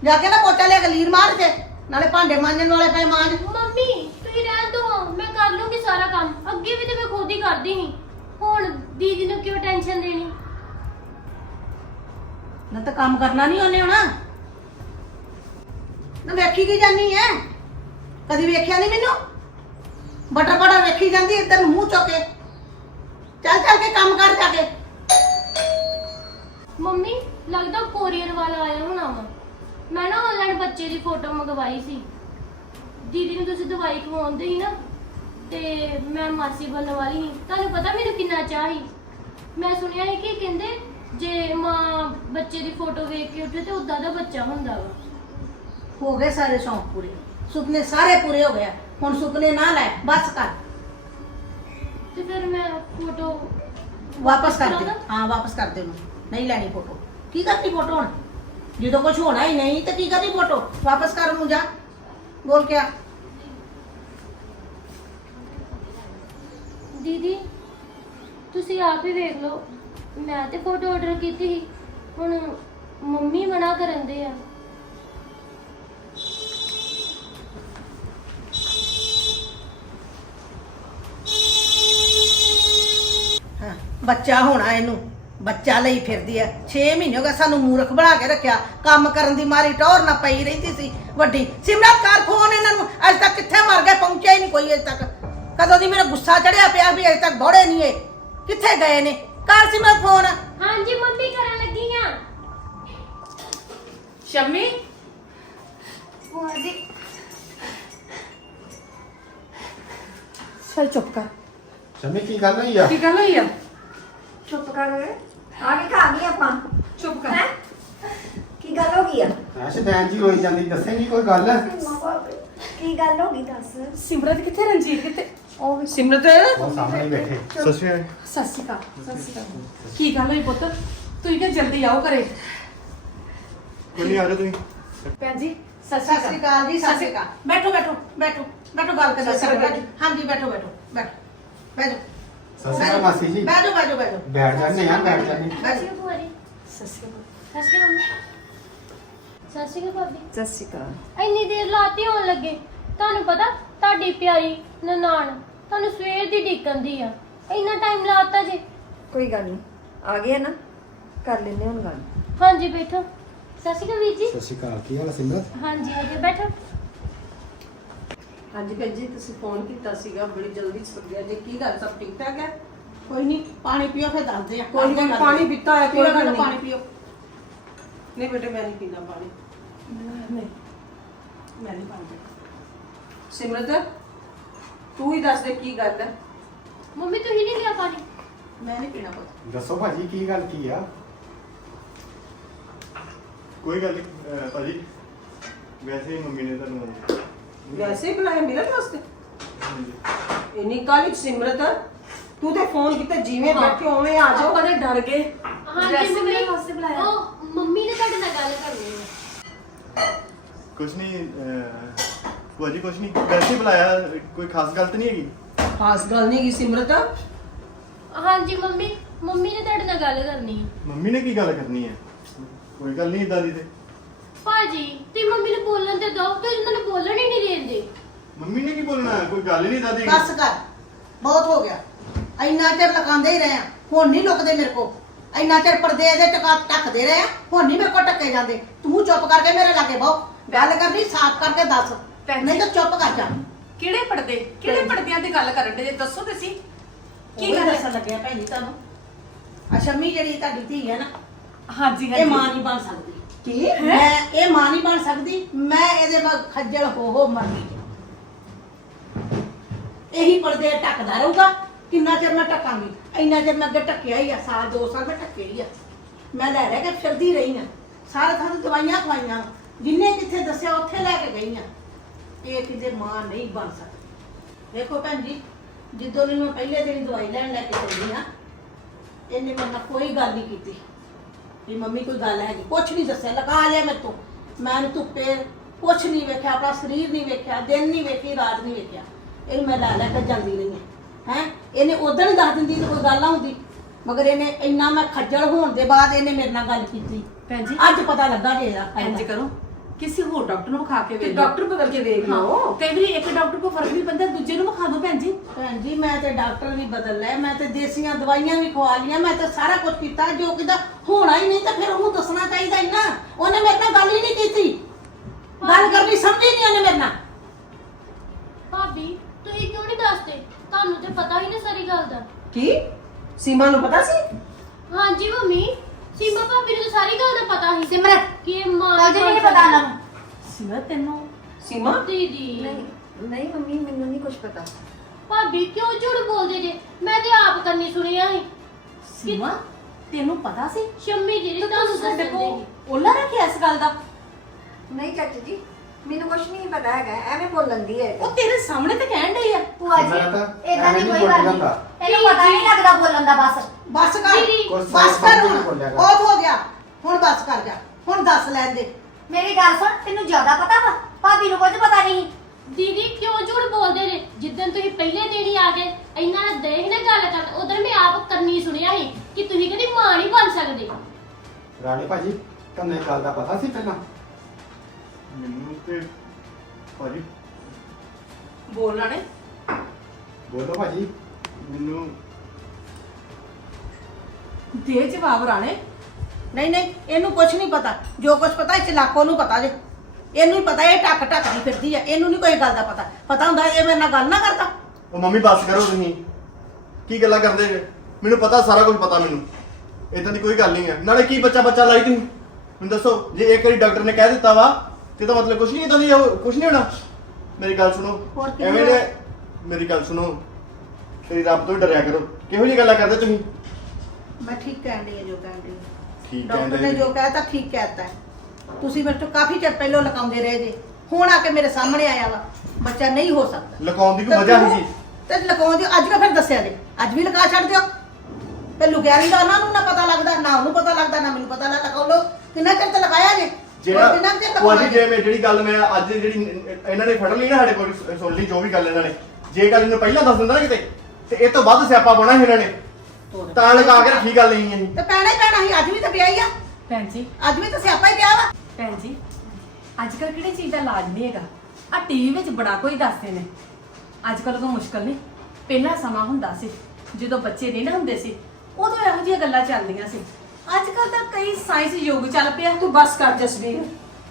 Speaker 3: ਜਾ ਕੇ ਨਾ ਪੋਚਾ ਲਿਆ ਕੇ ਲੀਰ ਮਾਰ ਤੇ ਨਾਲੇ ਭਾਂਡੇ ਮਾਂਜਣ ਵਾਲੇ ਪਏ ਮਾਂਜ।
Speaker 4: ਮੰਮੀ, ਤੁਸੀਂ ਰਹਿਣ ਦਿਓ। ਮੈਂ ਕਰ ਲੂੰਗੀ ਸਾਰਾ ਕੰਮ। ਅੱਗੇ ਵੀ ਤੇ ਮੈਂ ਖੁਦ ਹੀ ਕਰਦੀ ਸੀ। ਹੁਣ ਦੀਦੀ ਨੂੰ ਕਿਉਂ ਟੈਨਸ਼ਨ ਦੇਣੀ?
Speaker 3: ਨਾ ਤਾਂ ਕੰਮ ਕਰਨਾ ਨਹੀਂ ਉਹਨੇ ਹੋਣਾ ਨਾ ਵੇਖੀ ਕੀ ਜਾਨੀ ਐ? ਕਦੀ ਵੇਖਿਆ ਨਹੀਂ ਮੈਨੂੰ? ਬਟਰ ਬਟਰ ਵੇਖੀ ਜਾਂਦੀ ਇੱਧਰ ਨੂੰ ਮੂੰਹ ਚੁੱਕ ਕੇ। ਚੱਲ ਚੱਲ ਕੇ ਕੰਮ ਕਰ ਜਾ ਕੇ।
Speaker 4: ਮੰਮੀ, ਲੱਗਦਾ ਕੋਰੀਅਰ ਵਾਲਾ ਆਇਆ ਹੋਣਾ ਵਾ। ਮੈਂ ਨਾ ਆਨਲਾਈਨ ਬੱਚੇ ਦੀ ਫੋਟੋ ਮੰਗਵਾਈ ਸੀ। ਦੀਦੀ ਨੂੰ ਤੁਸੀਂ ਦਵਾਈ ਖਵਾਉਂਦੇ ਸੀ ਨਾ, ਤੇ ਮੈਂ ਮਾਸੀ ਬਣਨ ਵਾਲੀ ਸੀ। ਤੁਹਾਨੂੰ ਪਤਾ ਮੈਨੂੰ ਕਿੰਨਾ ਚਾਹ ਸੀ। ਮੈਂ ਸੁਣਿਆ ਹੈ ਕਿ ਕਹਿੰਦੇ ਜੇ ਮਾਂ ਬੱਚੇ ਦੀ ਫੋਟੋ ਵੇਖ ਕੇ ਉੱਠੇ ਤੇ ਉਦਾਂ ਦਾ ਬੱਚਾ ਹੁੰਦਾ ਵਾ।
Speaker 3: ਹੋ ਗਏ ਸਾਰੇ ਸ਼ੌਂਕ ਪੂਰੇ। ਸੁਪਨੇ ਸਾਰੇ ਪੂਰੇ ਹੋ ਗਏ ਹੁਣ ਸੁਪਨੇ ਨਾ ਲੈ ਬਸ ਕਰ।
Speaker 4: ਤੇ ਫਿਰ ਮੈਂ ਫੋਟੋ
Speaker 3: ਵਾਪਸ ਕਰ ਦੇ? ਹਾਂ ਵਾਪਸ ਕਰ ਦੇ ਉਹਨੂੰ। ਨਹੀਂ ਲੈਣੀ ਫੋਟੋ। ਕੀ ਕਰਨੀ ਫੋਟੋ ਹੁਣ? ਜਦੋਂ ਕੁਝ ਹੋਣਾ ਹੀ ਨਹੀਂ ਤੇ ਕੀ ਕਰਨੀ ਫੋਟੋ? ਵਾਪਸ ਕਰ ਉਹਨੂੰ ਜਾ। ਬੋਲ ਕੇ ਆ
Speaker 4: ਦੀਦੀ ਤੁਸੀਂ ਆਪ ਹੀ ਵੇਖ ਲਓ। ਮੈਂ ਤੇ ਫੋਟੋ ਆਰਡਰ ਕੀਤੀ ਸੀ। ਹੁਣ ਮੰਮੀ ਮਨਾ ਕਰਨ ਦੇ ਆ।
Speaker 3: ਹਾਂ, ਬੱਚਾ ਹੋਣਾ ਇਹਨੂੰ। ਬੱਚਾ ਲਈ ਫਿਰਦੀ ਐ 6 ਮਹੀਨੇ ਹੋ ਗਏ ਸਾਨੂੰ ਮੂਰਖ ਬਣਾ ਕੇ ਰੱਖਿਆ। ਕੰਮ ਕਰਨ ਦੀ ਮਾਰੀ ਟੌਰ ਨਾ ਪਈ ਰਹਿੰਦੀ ਸੀ। ਵੱਡੀ ਸਿਮਰਤ ਕਰ ਫੋਨ ਇਹਨਾਂ ਨੂੰ। ਅੱਜ ਤੱਕ ਕਿੱਥੇ ਮਰ ਗਏ? ਪਹੁੰਚਿਆ ਹੀ ਨਹੀਂ ਕੋਈ ਅਜੇ ਤੱਕ। ਕਦੋਂ ਦੀ ਮੇਰਾ ਗੁੱਸਾ ਚੜਿਆ ਪਿਆ ਵੀ ਅਜੇ ਤੱਕ ਦੌੜੇ ਨਹੀਂ ਏ ਕਿੱਥੇ ਗਏ ਨੇ? ਕਰ ਸਿਮਰਤ ਫੋਨ।
Speaker 4: ਹਾਂਜੀ ਮੰਮੀ ਕਰਨ ਲੱਗੀ ਆ।
Speaker 5: ਸ਼ਮੀ?
Speaker 2: ਭੂਆ ਜੀ
Speaker 5: ਚੱਲ ਚੁੱਪ ਕਰ।
Speaker 6: ਸ਼ਮੀ ਕੀ ਗੱਲ ਹੋਈ ਆ?
Speaker 5: ਕੀ ਗੱਲ ਹੋਈ ਆ?
Speaker 7: ਚੁੱਪ ਕਰ। ਆ ਕੇ ਖਾ ਗਏ ਆਪਾਂ।
Speaker 5: ਚੁੱਪ ਕਰ।
Speaker 7: ਹੈ? ਕੀ ਗੱਲ ਹੋ ਗਈ ਆ?
Speaker 6: ਐਸ਼ ਬੈਨ ਜੀ ਰੋਈ ਜਾਂਦੀ ਦੱਸੇਂਗੀ ਕੋਈ ਗੱਲ?
Speaker 7: ਕੀ ਗੱਲ ਹੋ ਗਈ ਦੱਸ?
Speaker 5: ਸਿਮਰਤ ਕਿੱਥੇ ਰਣਜੀਤ? ਕਿੱਥੇ ਉਹ ਵੀ ਸਿਮਰਤ
Speaker 6: ਉਹ ਸਾਹਮਣੇ ਬੈਠੇ
Speaker 1: ਸਤਿ ਸ਼੍ਰੀ ਅਕਾਲ
Speaker 5: ਸਤਿ ਸ਼੍ਰੀ ਅਕਾਲ ਸਤਿ ਸ਼੍ਰੀ ਅਕਾਲ ਕੀ ਗੱਲ ਹੋਈ ਪੁੱਤ ਤੁਸੀਂ ਕਿ ਜਲਦੀ ਆਓ ਘਰੇ
Speaker 1: ਕੋਈ ਨਹੀਂ ਆ ਜਾਓ ਤੁਸੀਂ
Speaker 5: ਭੈਣ ਜੀ ਸਤਿ
Speaker 3: ਸ੍ਰੀ ਅਕਾਲ ਜੀ ਸਤਿ ਸ੍ਰੀ ਅਕਾਲ ਬੈਠੋ ਬੈਠੋ ਬੈਠੋ ਬੈਠੋ ਗੱਲ ਕਰੋ
Speaker 5: ਜੀ।
Speaker 3: ਹਾਂਜੀ ਬੈਠੋ ਬੈਠੋ ਬੈਠੋ ਬੈਠੋ
Speaker 6: ਸਤਿ ਸ਼੍ਰੀ ਅਕਾਲ ਮਾਸੀ ਜੀ
Speaker 3: ਬੈਠੋ ਬੈਠੋ ਬੈਠੋ
Speaker 6: ਬੈਠ ਜਾਂਦੇ ਆ ਬੈਠ ਜਾਂਦੇ
Speaker 4: ਸਤਿ ਸ਼੍ਰੀ ਅਕਾਲ ਜੀ
Speaker 5: ਸਤਿ ਸ਼੍ਰੀ ਅਕਾਲ
Speaker 4: ਸਤਿ ਸ਼੍ਰੀ ਅਕਾਲ ਮੰਮੀ ਸਤਿ ਸ਼੍ਰੀ ਅਕਾਲ ਭਾਬੀ
Speaker 5: ਸਤਿ ਸ਼੍ਰੀ ਅਕਾਲ
Speaker 4: ਇੰਨੀ ਦੇਰ ਲਾਤੀ ਹੋਣ ਲੱਗੇ ਤੁਹਾਨੂੰ ਪਤਾ ਤੁਹਾਡੀ ਪਿਆਰੀ ਨਨਾਣ ਤੁਹਾਨੂੰ ਸਵੇਰ ਦੀ ਢੀਕਣ ਦੀ ਆ। ਇੰਨਾ ਟਾਈਮ ਲਾਤਾ ਜੀ।
Speaker 7: ਕੋਈ ਗੱਲ ਨਹੀਂ ਆ ਗਏ ਨਾ ਕਰ ਲੈਨੇ ਹੁਣ ਗੱਲ।
Speaker 4: ਹਾਂਜੀ ਬੈਠੋ। ਸਤਿ ਸ਼੍ਰੀ ਅਕਾਲ ਵੀਰ ਜੀ।
Speaker 6: ਸਤਿ ਸ਼੍ਰੀ ਅਕਾਲ ਕੀ ਹਾਲ ਆ ਸਿਮਰਤ?
Speaker 4: ਹਾਂਜੀ ਹਾਂਜੀ ਬੈਠੋ।
Speaker 8: ਹਾਂਜੀ ਭੈਣ ਜੀ ਤੁਸੀਂ ਫੋਨ ਕੀਤਾ ਸੀਗਾ ਬੜੀ ਜਲਦੀ ਸਰ ਗਿਆ ਜੀ। ਕੀ ਗੱਲ ਸਭ ਠੀਕ ਠਾਕ ਹੈ?
Speaker 3: ਕੋਈ ਨਹੀਂ ਪਾਣੀ ਪੀਓ ਫਿਰ ਦੱਸਦੇ ਆ
Speaker 8: ਕੋਈ ਨਹੀਂ ਪਾਣੀ ਪੀਤਾ ਹੈ ਕੋਈ ਗੱਲ ਨਹੀਂ
Speaker 3: ਪਾਣੀ ਪੀਓ।
Speaker 8: ਨਹੀਂ ਬੇਟੇ ਮੈਂ ਨਹੀਂ ਪੀਣਾ ਪਾਣੀ।
Speaker 3: ਨਹੀਂ। ਮੈਂ ਨਹੀਂ ਪਾਣੀ ਪੀਣਾ
Speaker 8: ਸਿਮਰਤ ਤੂੰ ਹੀ ਦੱਸ ਦੇ ਕੀ ਗੱਲ ਹੈ?
Speaker 4: ਮੰਮੀ ਤੁਸੀਂ ਨਹੀਂ ਲਿਆ ਪਾਣੀ?
Speaker 3: ਮੈਂ ਨਹੀਂ ਪੀਣਾ ਪੁੱਤ।
Speaker 6: ਦੱਸੋ ਭਾਜੀ ਕੀ ਗੱਲ ਕੀ ਆ?
Speaker 1: ਕੋਈ ਗੱਲ ਨਹੀਂ ਅਹ ਭਾਜੀ ਵੈਸੇ ਹੀ ਮੰਮੀ ਨੇ ਤੁਹਾਨੂੰ
Speaker 8: ਵੈਸੇ ਹੀ ਬੁਲਾਇਆ ਮਿਲਣ ਵਾਸਤੇ?
Speaker 1: ਹਾਂਜੀ।
Speaker 8: ਇੰਨੀ ਕਾਲੀ ਸਿਮਰਤ ਤੂੰ ਤੇ ਫੋਨ ਕੀਤਾ ਜਿਵੇਂ ਬੈਠੇ ਉਵੇਂ ਆ ਜਾਓ।
Speaker 5: ਤੇ ਡਰ ਗਏ।
Speaker 4: ਹਾਂਜੀ ਮੰਮੀ
Speaker 5: ਮੇਰੇ ਵਾਸਤੇ ਬੁਲਾਇਆ।
Speaker 4: ਉਹ ਮੰਮੀ ਨੇ ਤੁਹਾਡੇ ਨਾਲ ਗੱਲ ਕਰਨੀ ਹੈ।
Speaker 1: ਕੁਛ ਨਹੀਂ ਭੂਆ ਜੀ ਕੁਛ ਨਹੀਂ ਵੈਸੇ ਬੁਲਾਇਆ ਕੋਈ ਖਾਸ ਗੱਲ ਤਾਂ ਨਹੀਂ ਹੈਗੀ?
Speaker 8: ਖਾਸ ਗੱਲ ਨਹੀਂ ਕੀ ਸਿਮਰਤ।
Speaker 4: ਹਾਂਜੀ ਮੰਮੀ ਮੰਮੀ ਨੇ ਤੁਹਾਡੇ ਨਾਲ ਗੱਲ ਕਰਨੀ ਹੈ।
Speaker 1: ਮੰਮੀ ਨੇ ਕੀ ਗੱਲ ਕਰਨੀ ਹੈ? ਕੋਈ ਗੱਲ ਨਹੀਂ ਇਦਾਂ ਦੀ ਤੇ।
Speaker 4: ਭਾਜੀ ਤੇ ਮੰਮੀ ਨੂੰ ਬੋਲਣ ਤੇ ਦੋ ਤੇ ਉਹਨਾਂ ਨੂੰ ਬੋਲਣ ਹੀ ਨਹੀਂ ਦਿੰਦੇ।
Speaker 1: ਮੰਮੀ ਨੇ ਕੀ ਬੋਲਣਾ? ਕੋਈ ਗੱਲ ਹੀ ਨਹੀਂ ਇਦਾਂ ਦੀ
Speaker 3: ਬਸ ਕਰ ਬਹੁਤ ਹੋ ਗਿਆ। ਇੰਨਾ ਚਿਰ ਲਕਾਉਂਦੇ ਹੀ ਰਹੇ ਆ ਹੁਣ ਨਹੀਂ ਲੁਕਦੇ ਮੇਰੇ ਕੋ ਇੰਨਾ ਚਿਰ ਪਰਦੇ ਇਹਦੇ ਟਕਾ ਟੱਕਦੇ ਰਹੇ ਆ ਹੁਣ ਨਹੀਂ ਮੇਰੇ ਕੋ ਟੱਕੇ ਜਾਂਦੇ। ਤੂੰ ਚੁੱਪ ਕਰਕੇ ਮੇਰੇ ਲਾਗੇ ਬਹੁ। ਗੱਲ ਕਰਨੀ ਸਾਫ਼ ਕਰਕੇ ਦੱਸ।
Speaker 5: ਭੈਣ
Speaker 3: ਨਹੀਂ ਤਾਂ ਚੁੱਪ ਕਰ ਜਾ।
Speaker 5: ਕਿਹੜੇ ਪਰਦੇ? ਕਿਹੜੇ ਪਰਦਿਆਂ ਦੀ ਗੱਲ ਕਰਨ ਦੇ ਦੱਸੋ ਤੇ ਸੀ ਕੀ
Speaker 3: ਕੀ
Speaker 5: ਗੱਲ ਹੈ?
Speaker 3: ਦੱਸਣ ਲੱਗਿਆ ਭੈਣ ਜੀ ਤੁਹਾਨੂੰ। ਆ ਸ਼ਮੀ ਜਿਹੜੀ ਤੁਹਾਡੀ ਧੀ ਹੈ ਨਾ
Speaker 5: ਹਾਂਜੀ
Speaker 3: ਇਹ ਮਾਂ ਨਹੀਂ ਬਣ ਸਕਦੀ।
Speaker 8: ਕੀ?
Speaker 3: ਮੈਂ ਇਹ ਮਾਂ ਨਹੀਂ ਬਣ ਸਕਦੀ ਮੈਂ ਇਹਦੇ ਮਗ ਖੱਜਲ ਹੋ ਹੋ। ਮਰਨੀ ਇਹੀ ਪਰਦੇ ਟੱਕਦਾ ਰਹੂਗਾ ਕਿੰਨਾ ਚਿਰ ਮੈਂ ਟੱਕਾਂਗੀ ਇੰਨਾ ਚਿਰ ਮੈਂ ਅੱਗੇ ਟੱਕਿਆ ਹੀ ਆ ਸਾਲ ਦੋ ਸਾਲ ਮੈਂ ਟੱਕੇ ਹੀ ਆ। ਮੈਂ ਲੈ ਲੈ ਕੇ ਫਿਰਦੀ ਰਹੀ ਆ ਸਾਰੇ ਥਾਂ ਦਵਾਈਆਂ ਖਵਾਈਆਂ ਜਿੰਨੇ ਕਿੱਥੇ ਦੱਸਿਆ ਉੱਥੇ ਲੈ ਕੇ ਗਈ ਆ ਇਹ ਕਿਤੇ ਮਾਂ ਨਹੀਂ ਬਣ ਸਕਦੀ। ਵੇਖੋ ਭੈਣ ਜੀ ਜਿੱਦੋਂ ਦੀ ਮੈਂ ਪਹਿਲੇ ਦਿਨ ਦਵਾਈ ਲੈਣ ਲੈ ਕੇ ਚੱਲੀ ਆ ਇਹਨੇ ਮੇਰੇ ਨਾਲ ਕੋਈ ਗੱਲ ਨਹੀਂ ਕੀਤੀ। ਵੀ ਮੰਮੀ ਕੋਈ ਗੱਲ ਹੈਗੀ ਕੁਛ ਨਹੀਂ ਦੱਸਿਆ ਲਗਾ ਲਿਆ ਮੇਰੇ ਤੋਂ। ਮੈਂ ਧੁੱਪੇ ਕੁਛ ਨਹੀਂ ਵੇਖਿਆ ਆਪਣਾ ਸਰੀਰ ਨਹੀਂ ਵੇਖਿਆ ਦਿਨ ਨਹੀਂ ਵੇਖੀ ਰਾਤ ਨਹੀਂ ਵੇਖਿਆ। ਇਹਨੂੰ ਮੈਂ ਲੈ ਲੈ ਕੇ ਜਾਂਦੀ ਰਹੀ ਹਾਂ। ਹੈ? ਇਹਨੇ ਉਦੋਂ ਹੀ ਦੱਸ ਦਿੰਦੀ ਤੇ ਕੋਈ ਗੱਲ ਹੁੰਦੀ। ਮਗਰ ਇਹਨੇ ਇੰਨਾ ਮੈਂ ਖੱਜਲ ਹੋਣ ਦੇ ਬਾਅਦ ਇਹਨੇ ਮੇਰੇ ਨਾਲ ਗੱਲ ਕੀਤੀ।
Speaker 5: ਭੈਣ ਜੀ।
Speaker 3: ਅੱਜ ਪਤਾ ਲੱਗਾ ਕਿ ਇਹਦਾ
Speaker 5: ਇੰਜ ਕਰੋ। ਕਿਸੇ ਹੋਰ ਡਾਕਟਰ ਨੂੰ ਵਿਖਾ ਕੇ
Speaker 8: ਤੇ
Speaker 5: ਵੇਖ ਲਓ।
Speaker 8: ਡਾਕਟਰ ਬਦਲ ਕੇ ਵੇਖ ਲਓ।
Speaker 5: ਕਈ ਵਾਰੀ ਇੱਕ ਡਾਕਟਰ ਕੋ ਫ਼ਰਕ ਨਹੀਂ ਪੈਂਦਾ ਦੂਜੇ ਨੂੰ ਵਿਖਾ ਦਿਓ ਭੈਣ ਜੀ।
Speaker 3: ਭੈਣ ਜੀ ਮੈਂ ਤੇ ਡਾਕਟਰ ਵੀ ਬਦਲ ਲਏ ਮੈਂ ਤੇ ਦੇਸੀਆਂ ਦਵਾਈਆਂ ਵੀ ਖਵਾ ਲੀਆਂ ਮੈਂ ਤੇ ਸਾਰਾ ਕੁਝ ਕੀਤਾ ਜੋ ਕਿਦਾ ਹੋਣਾ ਹੀ ਨਹੀਂ ਤਾਂ ਫਿਰ ਉਹਨੂੰ ਦੱਸਣਾ ਚਾਹੀਦਾ ਹੀ ਨਾ। ਉਹਨੇ ਮੇਰੇ ਨਾਲ ਗੱਲ ਹੀ ਨਹੀਂ ਕੀਤੀ। ਗੱਲ ਕਰਨੀ ਸਮਝੀ ਨਹੀਂ ਉਹਨੇ ਮੇਰੇ ਨਾਲ।
Speaker 4: ਭਾਬੀ ਤੁਸੀਂ ਕਿਉਂ ਨਹੀਂ ਦੱਸਦੇ? ਤੁਹਾਨੂੰ ਤੇ ਪਤਾ ਹੀ ਨਾ ਸਾਰੀ ਗੱਲ ਦਾ।
Speaker 8: ਕੀ? ਸੀਮਾ ਨੂੰ ਪਤਾ ਸੀ?
Speaker 4: ਹਾਂਜੀ ਮੰਮੀ। ਸੀਮਾ ਭਾਬੀ ਨੂੰ ਤਾਂ ਸਾਰੀ ਗੱਲ ਦਾ ਪਤਾ ਸੀ।
Speaker 2: ਸਿਮਰਤ
Speaker 4: ਕਿ ਇਹ ਮਾਂ
Speaker 2: ਕੁਝ ਨਹੀਂ ਪਤਾ ਨੂੰ
Speaker 5: ਸਿਮਰਤ ਤੈਨੂੰ?
Speaker 8: ਸੀਮਾ?
Speaker 4: ਦੀਦੀ
Speaker 7: ਨਹੀਂ ਨਹੀਂ ਮੰਮੀ ਮੈਨੂੰ ਨਹੀਂ ਕੁਝ ਪਤਾ।
Speaker 4: ਭਾਬੀ ਕਿਉਂ ਝੂਠ ਬੋਲਦੇ ਜੇ? ਮੈਂ ਤੇ ਆਪ ਕੰਨੀ ਸੁਣਿਆ ਸੀ।
Speaker 5: ਸੀਮਾ ਤੈਨੂੰ ਪਤਾ ਸੀ?
Speaker 4: ਸ਼ੰਮੀ ਜੀ
Speaker 5: ਤੇ
Speaker 4: ਤੁਹਾਨੂੰ
Speaker 5: ਤੂੰ ਸਾਡੇ
Speaker 4: ਦੱਸਣ
Speaker 5: ਕੋ
Speaker 4: ਦੇ
Speaker 5: ਓਲਾ ਰੱਖਿਆ ਇਸ ਗੱਲ ਦਾ?
Speaker 7: ਨਹੀਂ ਚਾਚੀ ਜੀ ਮੈਨੂੰ ਕੁਝ ਨਹੀਂ ਪਤਾ ਹੈਗਾ ਐਵੇਂ ਬੋਲਣ ਦੀ ਹੈ।
Speaker 5: ਉਹ ਤੇਰੇ ਸਾਹਮਣੇ ਤੇ ਕਹਿਣ ਡਈ ਆ।
Speaker 2: ਭੂਆ ਜੀ ਇਦਾਂ ਦੀ
Speaker 6: ਐਵੇਂ
Speaker 2: ਕੋਈ
Speaker 6: ਨੀ
Speaker 2: ਗੱਲ
Speaker 6: ਬੋਲੀ
Speaker 2: ਨਹੀਂ। ਇਹਨੂੰ ਪਤਾ ਨਹੀਂ ਲੱਗਦਾ ਬੋਲਣ ਦਾ ਬਸ।
Speaker 3: ਬਸ ਕਰ
Speaker 4: ਦੀਦੀ,
Speaker 3: ਬਸ ਕਰ।
Speaker 6: ਨਹੀਂ ਬੋਲਿਆ ਕਰ।
Speaker 3: ਬਹੁਤ ਹੋ ਗਿਆ। ਹੁਣ ਬਸ ਕਰ ਜਾ। ਹੁਣ ਦੱਸ ਲੈਣ ਦੇ।
Speaker 2: ਮੇਰੀ ਗੱਲ ਸੁਣ ਤੈਨੂੰ ਜ਼ਿਆਦਾ ਪਤਾ ਵਾ? ਭਾਬੀ ਨੂੰ ਕੁਝ ਪਤਾ ਨਹੀਂ।
Speaker 4: ਦੀਦੀ ਕਿਉਂ ਝੂਠ ਬੋਲਦੇ ਜੇ? ਜਿੱਦਣ ਤੁਸੀਂ ਪਹਿਲੇ ਦਿਨ ਹੀ ਆ ਗਏ ਇੰਨਾ ਦੇਖ ਨਾ ਗੱਲ ਕਰ ਉਧਰ ਮੈਂ ਆਪ ਕੰਨੀ ਸੁਣਿਆ ਸੀ ਕਿ ਤੁਸੀਂ ਕਦੀ ਮਾਂ ਨਹੀਂ ਬਣ ਸਕਦੇ।
Speaker 6: ਰਾਣੀ ਭਾਜੀ ਤੁਹਾਨੂੰ ਇਹ ਗੱਲ ਦਾ ਪਤਾ ਸੀ ਪਹਿਲਾਂ?
Speaker 1: ਮੈਨੂੰ ਤੇ ਭਾਜੀ
Speaker 5: ਬੋਲਣਾ ਨੇ।
Speaker 6: ਬੋਲੋ ਭਾਜੀ।
Speaker 1: ਮੈਨੂੰ
Speaker 5: ਦੇ ਜਵਾਬ ਰਾਣੇ।
Speaker 3: ਨਹੀਂ ਨਹੀਂ ਇਹਨੂੰ ਕੁਝ ਨਹੀਂ ਪਤਾ। ਜੋ ਕੁਝ ਪਤਾ ਇਹ ਚਲਾਕੋ ਨੂੰ ਪਤਾ ਜੇ। ਇਹਨੂੰ ਹੀ ਪਤਾ ਇਹ ਟੱਕ ਟੱਕਦੀ ਫਿਰਦੀ ਆ। ਇਹਨੂੰ ਨਹੀਂ ਕੋਈ ਗੱਲ ਦਾ ਪਤਾ। ਪਤਾ ਹੁੰਦਾ ਇਹ ਮੇਰੇ ਨਾਲ ਗੱਲ ਨਾ ਕਰਦਾ।
Speaker 1: ਉਹ ਮੰਮੀ ਬੱਸ ਕਰੋ ਤੁਸੀਂ। ਕੀ ਗੱਲਾਂ ਕਰਦੇ ਜੇ? ਮੈਨੂੰ ਪਤਾ ਸਾਰਾ ਕੁਝ ਪਤਾ ਮੈਨੂੰ। ਇਦਾਂ ਦੀ ਕੋਈ ਗੱਲ ਨਹੀਂ ਹੈ ਨਾਲੇ ਕੀ ਬੱਚਾ ਬੱਚਾ ਲਾਈ ਤੁਸੀਂ ਮੈਨੂੰ ਦੱਸੋ ਜੇ ਇੱਕ ਵਾਰੀ ਡਾਕਟਰ ਨੇ ਕਹਿ ਦਿੱਤਾ ਵਾ ਤੇ ਤਾਂ ਮਤਲਬ ਕੁਝ ਨਹੀਂ ਇਦਾਂ ਦੀ ਕੁਝ ਨਹੀਂ ਹੋਣਾ? ਮੇਰੀ ਗੱਲ ਸੁਣੋ।
Speaker 3: ਹੋਰ ਕੀ
Speaker 1: ਐਵੇਂ
Speaker 3: ਹੋਣਾ?
Speaker 1: ਦੇ ਮੇਰੀ ਗੱਲ ਸੁਣੋ। ਤੇਰੀ ਰੱਬ ਤੋਂ ਹੀ ਡਰਿਆ ਕਰੋ। ਕਿਹੋ ਜਿਹੀ ਗੱਲਾਂ ਕਰਦੇ ਤੁਸੀਂ?
Speaker 3: ਮੈਂ ਠੀਕ ਡਈ ਆ ਜੋ ਕਹਿਣ ਡਈ
Speaker 1: ਠੀਕ
Speaker 3: ਡਾਕਟਰ
Speaker 1: ਕਹਿੰਦੇ
Speaker 3: ਨੇ
Speaker 1: ਜੀ।
Speaker 3: ਕਹਿਤਾ ਠੀਕ ਕਹਿਤਾ ਹੈ। ਤੁਸੀਂ ਮੇਰੇ ਤੋਂ ਕਾਫੀ ਚਿਰ ਪਹਿਲਾਂ ਲਕਾਉਂਦੇ ਰਹੇ ਜੇ। ਹੁਣ ਆ ਕੇ ਮੇਰੇ ਸਾਹਮਣੇ ਆਇਆ ਵਾ। ਬੱਚਾ ਨਹੀਂ ਹੋ ਸਕਦਾ।
Speaker 1: ਲਕਾਉਣ ਦੀ ਕੋਈ
Speaker 3: ਤੇ
Speaker 1: ਵਜ੍ਹਾ
Speaker 3: ਤੂੰ-
Speaker 1: ਨਹੀਂ
Speaker 3: ਤੇ ਲਕਾਉਣ ਦੀ ਅੱਜ ਕਾ ਫਿਰ ਦੱਸਿਆ ਜੇ ਅੱਜ ਵੀ ਲਕਾ ਛੱਡ ਦਿਓ। ਤੇ ਲੁਕਿਆ ਰਹਿੰਦਾ ਉਹਨਾਂ ਨੂੰ ਨਾ ਪਤਾ ਲੱਗਦਾ ਨਾ ਉਹਨੂੰ ਪਤਾ ਲੱਗਦਾ ਨਾ ਮੈਨੂੰ ਪਤਾ ਲੱਗਦਾ। ਲਗਾਉ ਲੋ। ਕਿੰਨਾ ਚਿਰ ਤੇ ਲਗਾਇਆ ਜੇ? ਹੋਰ ਕਿੰਨਾ
Speaker 1: ਉਹ
Speaker 3: ਲਗਾਉਣਾ
Speaker 1: ਅੱਜ ਜੇ ਮੈਂ ਜਿਹੜੀ ਗੱਲ ਮੈਂ ਅੱਜ ਜਿਹੜੀ ਇਹਨਾਂ ਨੇ ਫੜ ਲਈ ਨਾ ਸਾਡੇ ਕੋਲ ਸੁਣ ਲਈ ਜੋ ਵੀ ਗੱਲ ਇਹਨਾਂ ਨੇ। ਜੇ ਗੱਲ ਇਹਨੂੰ ਪਹਿਲਾਂ ਦੱਸ ਦਿੰਦਾ ਨਾ ਕਿਤੇ ਤੇ ਇਹ ਤੋਂ ਵੱਧ ਸਿਆਪਾ ਪਾਉਣਾ ਸੀ ਇਹਨਾਂ ਨੇ। ਤਾਂ ਲਗਾ ਕੇ ਰੱਖੀ ਗੱਲ ਨਹੀਂ ਅਸੀਂ
Speaker 3: ਤੇ ਪੈਣਾ ਹੀ ਪੈਣਾ ਸੀ ਅੱਜ ਵੀ ਤਾਂ ਪਿਆ ਹੀ ਆ।
Speaker 5: ਭੈਣ ਜੀ।
Speaker 3: ਅੱਜ ਵੀ ਤਾਂ ਸਿਆਪਾ ਹੀ ਪਿਆ ਵਾ।
Speaker 5: ਭੈਣ ਜੀ ਅੱਜ ਕੱਲ ਕਿਹੜੀ ਚੀਜ਼ ਦਾ ਇਲਾਜ ਨਹੀਂ ਹੈਗਾ? ਆ ਟੀਵੀ ਵਿੱਚ ਬੜਾ ਕੋਈ ਦੱਸਦੇ ਨੇ। ਅੱਜ ਕੱਲ ਕੋਈ ਮੁਸ਼ਕਲ ਨਹੀਂ। ਪਹਿਲਾਂ ਸਮਾਂ ਹੁੰਦਾ ਸੀ ਜਦੋਂ ਬੱਚੇ ਨਹੀਂ ਨਾ ਹੁੰਦੇ ਸੀ ਉਦੋਂ ਇਹੋ ਜਿਹੀਆਂ ਗੱਲਾਂ ਚੱਲਦੀਆਂ ਸੀ। ਅੱਜ ਕੱਲ ਤਾਂ ਕਈ ਸਾਇੰਸ ਯੁੱਗ ਚੱਲ ਪਿਆ।
Speaker 8: ਤੂੰ ਬਸ ਕਰ ਜਸਵੀਰ।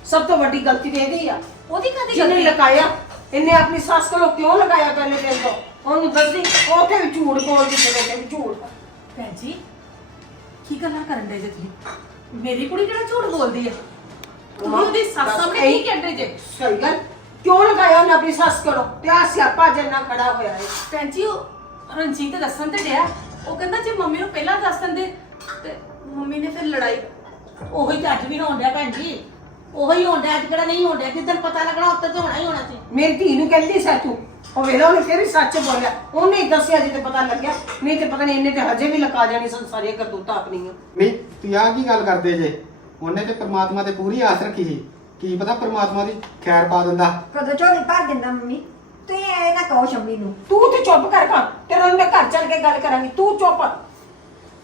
Speaker 8: ਸਭ ਤੋਂ ਵੱਡੀ ਗਲਤੀ ਤੇ ਇਹਦੀ ਆ।
Speaker 5: ਉਹਦੀ ਕਾਹਦੀ
Speaker 8: ਜਿਹਨੇ
Speaker 5: ਗਲਤੀ
Speaker 8: ਲਗਾਇਆ ਇਹਨੇ ਆਪਣੀ ਸੱਸ ਕੋਲੋਂ ਕਿਉਂ ਲਗਾਇਆ ਪਹਿਲੇ ਦਿਨ ਤੋਂ? ਉਹਨੂੰ ਦੱਸਦੀ ਉਹ ਤੇ ਵੀ ਝੂਠ ਬੋਲਦੀ ਤੇ ਤੇ ਵੀ ਝੂਠ।
Speaker 5: ਭੈਣ ਜੀ ਕੀ ਗੱਲਾਂ ਕਰਨ ਦੇ ਜੇ ਤੁਸੀਂ? ਮੇਰੀ ਕੁੜੀ ਕਿਹੜਾ ਝੂਠ ਬੋਲਦੀ ਹੈ ਤੁਸੀਂ ਉਹਦੀ ਸੱਸ ਸਾਹਮਣੇ ਕੀ ਕਹਿੰਦੇ ਜੇ?
Speaker 8: ਸਹੀ ਗੱਲ। ਕਿਉਂ ਲਗਾਇਆ ਉਹਨੇ ਆਪਣੀ ਸੱਸ ਕੋਲੋਂ? ਤੇ ਆ ਸਿਆਪਾ ਜੰਨਾ ਖੜਾ ਹੋਇਆ ਹੈ
Speaker 5: ਭੈਣ ਜੀ ਉਹ ਰਣਜੀਤ ਦੱਸਣ ਤੇ ਡਿਆ। ਉਹ ਕਹਿੰਦਾ ਜੇ ਮੰਮੀ ਨੂੰ ਪਹਿਲਾਂ ਦੱਸ ਦਿੰਦੇ ਤੇ ਮੰਮੀ ਨੇ ਫਿਰ ਲੜਾਈ।
Speaker 3: ਉਹੀ ਤਾਂ ਅੱਜ ਵੀ ਹੋਣ ਡਿਆ ਭੈਣ ਜੀ। ਉਹੀ ਹੋਣ ਅੱਜ ਕਿਹੜਾ ਨਹੀਂ ਹੋਣ ਡਿਆ। ਜਿੱਦਣ ਪਤਾ ਲੱਗਣਾ ਉੱਤੇ ਤੇ ਹੋਣਾ ਹੀ ਹੋਣਾ ਸੀ।
Speaker 8: ਮੇਰੀ ਧੀ ਨੂੰ ਕਹਿੰਦੀ ਸਾ ਤੂੰ ਉਹ ਵੇਲਾ ਉਹਨੇ ਫਿਰ ਹੀ ਸੱਚ ਬੋਲਿਆ। ਉਹਨੇ ਹੀ ਦੱਸਿਆ ਜਿੱਤੇ ਪਤਾ ਲੱਗਿਆ। ਨਹੀਂ ਤੇ ਪਤਾ ਨਹੀਂ ਇਹਨੇ ਤੇ ਹਜੇ ਵੀ ਲਕਾ ਜਾਣੀ ਸੰਸਾਰੀਆਂ ਕਰਤੂਤਾਂ ਆਪਣੀਆਂ।
Speaker 6: ਨਹੀਂ ਤੁਸੀਂ ਆ ਕੀ ਗੱਲ ਕਰਦੇ ਜੇ? ਉਹਨੇ ਤੇ ਪ੍ਰਮਾਤਮਾ ਤੇ ਪੂਰੀ ਆਸ ਰੱਖੀ ਸੀ। ਕੀ ਪਤਾ ਪ੍ਰਮਾਤਮਾ ਦੀ ਖੈਰ ਪਾ ਦਿੰਦਾ।
Speaker 7: ਕਦੋਂ ਝੋਲੀ ਭਰ ਦਿੰਦਾ ਮੰਮੀ? ਤੁਸੀਂ ਐ ਨਾ ਕਹੋ ਸ਼ੰਮੀ ਨੂੰ।
Speaker 8: ਤੂੰ ਤੇ ਚੁੱਪ ਕਰ ਕਰ ਤੇਰੇ ਨਾਲ ਮੈਂ ਘਰ ਚੱਲ ਕੇ ਗੱਲ ਕਰਾਂਗੀ। ਤੂੰ ਚੁੱਪ।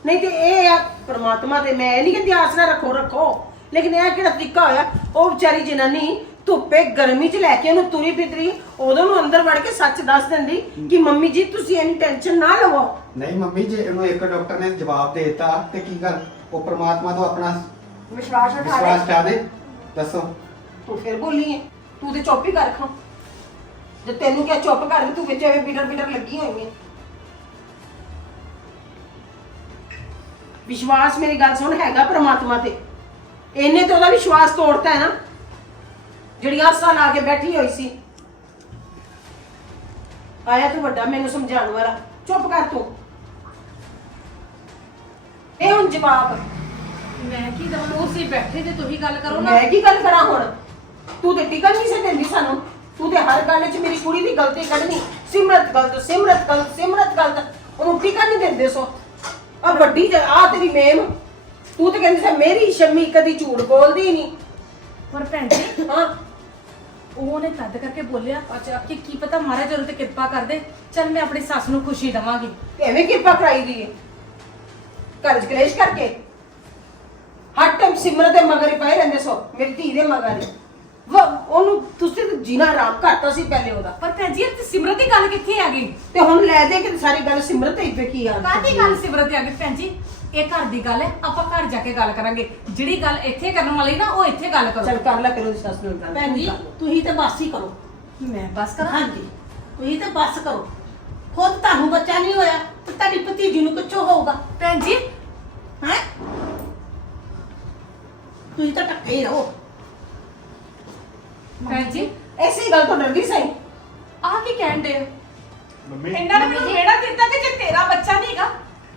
Speaker 8: ਨਹੀਂ ਤੇ ਇਹ ਆ ਪ੍ਰਮਾਤਮਾ ਤੇ ਮੈਂ ਇਹ ਨਹੀਂ ਕਹਿੰਦੀ ਆਸ ਨਾ ਰੱਖੋ ਰੱਖੋ। ਲੇਕਿਨ ਇਹ ਕਿਹੜਾ ਤਰੀਕਾ ਹੋਇਆ? ਉਹ ਵਿਚਾਰੀ ਜਨਾਨੀ ਧੁੱਪੇ ਗਰਮੀ 'ਚ ਲੈ ਕੇ ਉਹਨੂੰ ਤੁਰੀ ਫਿਰਦੀ ਉਦੋਂ ਨੂੰ ਅੰਦਰ ਵੜ ਕੇ ਸੱਚ ਦੱਸ ਦਿੰਦੀ ਕਿ ਮੰਮੀ ਜੀ ਤੁਸੀਂ ਇੰਨੀ ਟੈਨਸ਼ਨ ਨਾ ਲਵੋ।
Speaker 6: ਨਹੀਂ ਮੰਮੀ ਜੇ ਇਹਨੂੰ ਇੱਕ ਡਾਕਟਰ ਨੇ ਜਵਾਬ ਦੇ ਦਿੱਤਾ ਤੇ ਕੀ ਗੱਲ? ਉਹ ਪ੍ਰਮਾਤਮਾ ਤੋਂ ਆਪਣਾ
Speaker 7: ਵਿਸ਼ਵਾਸ ਉਠਾ
Speaker 6: ਵਿਸ਼ਵਾਸ
Speaker 7: ਲੈ
Speaker 6: ਠਾ ਦੇ। ਦੱਸੋ।
Speaker 8: ਤੂੰ ਫਿਰ ਬੋਲੀ ਹੈ ਤੂੰ ਤੇ ਚੁੱਪ ਹੀ ਕਰ ਖਾਂ ਜੇ ਤੈਨੂੰ ਕਿਹਾ ਚੁੱਪ ਕਰ ਤੂੰ ਵਿੱਚ ਐਵੇਂ ਬਿਟਰ ਬਿਟਰ ਲੱਗੀ ਹੋਈ ਹੈ ਵਿਸ਼ਵਾਸ ਮੇਰੀ ਗੱਲ ਸੁਣ ਹੈਗਾ ਪ੍ਰਮਾਤਮਾ ਤੇ। ਇਹਨੇ ਤੇ ਉਹਦਾ ਵਿਸ਼ਵਾਸ ਤੋੜਤਾ ਹੈ ਨਾ। ਜਿਹੜੀ ਆਸਾਂ ਲਾ ਕੇ ਬੈਠੀ ਹੋਈ ਸੀ। ਆਇਆ ਤੂੰ ਵੱਡਾ ਮੈਨੂੰ ਸਮਝਾਉਣ ਵਾਲਾ। ਚੁੱਪ ਕਰ ਤੂੰ। ਇਹ ਹੁਣ ਜਵਾਬ।
Speaker 5: ਮੈਂ ਕੀ ਦਵਾਂ? ਉਹ ਸੀ ਬੈਠੇ ਤੇ ਤੁਸੀਂ ਗੱਲ ਕਰੋ ਨਾ।
Speaker 8: ਮੈਂ ਕੀ ਗੱਲ ਕਰਾਂ ਹੁਣ? ਤੂੰ ਤੇ ਟਿਕਣ ਨਹੀਂ ਸੀ ਦਿੰਦੀ ਸਾਨੂੰ। ਤੂੰ ਤੇ ਹਰ ਗੱਲ 'ਚ ਮੇਰੀ ਕੁੜੀ ਦੀ ਗਲਤੀ ਕੱਢਣੀ। ਸਿਮਰਤ ਗਲਤ ਸਿਮਰਤ ਗਲਤ ਸਿਮਰਤ ਗਲਤ। ਉਹਨੂੰ ਟਿਕਣ ਨਹੀਂ ਦਿੰਦੇ ਸੋ। ਆ ਵੱਡੀ ਆ ਤੇਰੀ ਮੇਮ ਤੂੰ ਤੇ ਕਹਿੰਦੀ ਸੀ ਮੇਰੀ ਸ਼ਮੀ ਕਦੀ ਝੂਠ ਬੋਲਦੀ ਹੀ ਨਹੀਂ।
Speaker 5: ਪਰ ਭੈਣ ਜੀ
Speaker 8: ਹਾਂ।
Speaker 5: ਉਹਨੇ ਤਦ ਕਰਕੇ ਬੋਲਿਆ ਅੱਛਾ। ਕਿ ਕੀ ਪਤਾ ਮਹਾਰਾਜ ਉਹਦੇ ਤੇ ਕਿਰਪਾ ਕਰ ਦੇ ਚੱਲ ਮੈਂ ਆਪਣੀ ਸੱਸ ਨੂੰ ਖੁਸ਼ੀ ਦਵਾਂਗੀ।
Speaker 8: ਐਵੇਂ ਕਿਰਪਾ ਕਰਾਈ ਦੀ ਹੈ ਘਰ 'ਚ ਕਲੇਸ਼ ਕਰਕੇ? ਹਰ ਟਾਈਮ ਸਿਮਰਤ ਦੇ ਮਗਰ ਹੀ ਪਏ ਰਹਿੰਦੇ ਸੋ ਮੇਰੀ ਧੀ ਦੇ ਮਗਰ ਹੀ। ਉਹਨੂੰ ਤੁਸੀਂ ਤਾਂ ਜੀਣਾ ਆਰਾਮ ਕਰਤਾ ਸੀ ਪਹਿਲੇ ਉਹਦਾ।
Speaker 5: ਪਰ ਭੈਣ ਜੀ ਇਹ ਤੇ ਸਿਮਰਤ ਦੀ ਗੱਲ ਕਿੱਥੇ ਆ ਗਈ?
Speaker 8: ਤੇ ਹੁਣ ਲੈ ਦੇ ਕਿ ਸਾਰੀ ਗੱਲ ਸਿਮਰਤ ਤੇ ਇੱਥੇ ਕੀ ਆ।
Speaker 5: ਕਾਹਦੀ ਗੱਲ ਸਿਮਰਤ ਦੀ ਆ ਗਈ ਭੈਣ ਜੀ? ਇਹ ਘਰ ਦੀ ਗੱਲ ਹੈ ਆਪਾਂ ਘਰ ਜਾ ਕੇ ਗੱਲ ਕਰਾਂਗੇ। ਜਿਹੜੀ ਗੱਲ ਇੱਥੇ ਕਰਨ ਵਾਲੀ ਨਾ ਉਹ ਇੱਥੇ ਗੱਲ
Speaker 8: ਚੱਲ
Speaker 5: ਕਰੋ
Speaker 8: ਕਰ ਲੈ ਉਹਦੀ ਸੱਸ ਨਾਲ ਗੱਲ।
Speaker 3: ਭੈਣ ਜੀ ਤੁਸੀਂ ਤੇ ਬਸ ਹੀ ਕਰੋ।
Speaker 5: ਮੈਂ ਬਸ ਕਰਾਂ?
Speaker 3: ਹਾਂਜੀ। ਤੁਸੀਂ ਤੇ ਬਸ ਕਰੋ। ਖੁਦ ਤੁਹਾਨੂੰ ਬੱਚਾ ਨਹੀਂ ਹੋਇਆ ਤੇ ਤੁਹਾਡੀ ਭਤੀਜੀ ਨੂੰ ਕਿੱਥੋਂ ਹੋਊਗਾ?
Speaker 5: ਭੈਣ ਜੀ
Speaker 3: ਹੈ? ਤੁਸੀਂ ਤਾਂ ਟੱਕੇ ਹੀ ਰਹੋ।
Speaker 5: ਭੈਣ ਜੀ
Speaker 8: ਐਸੀ ਗੱਲ ਤੋਂ ਡਰਦੀ ਸਹੀ?
Speaker 5: ਆਹ ਕੀ ਕਹਿਣ ਦੇ
Speaker 1: ਮੰਮੀ।
Speaker 5: ਇਹਨਾਂ ਨੇ ਮੈਨੂੰ ਮੇੜਾ ਦਿੱਤਾ ਕਿ ਜੇ ਤੇਰਾ ਬੱਚਾ ਨਹੀਂਗਾ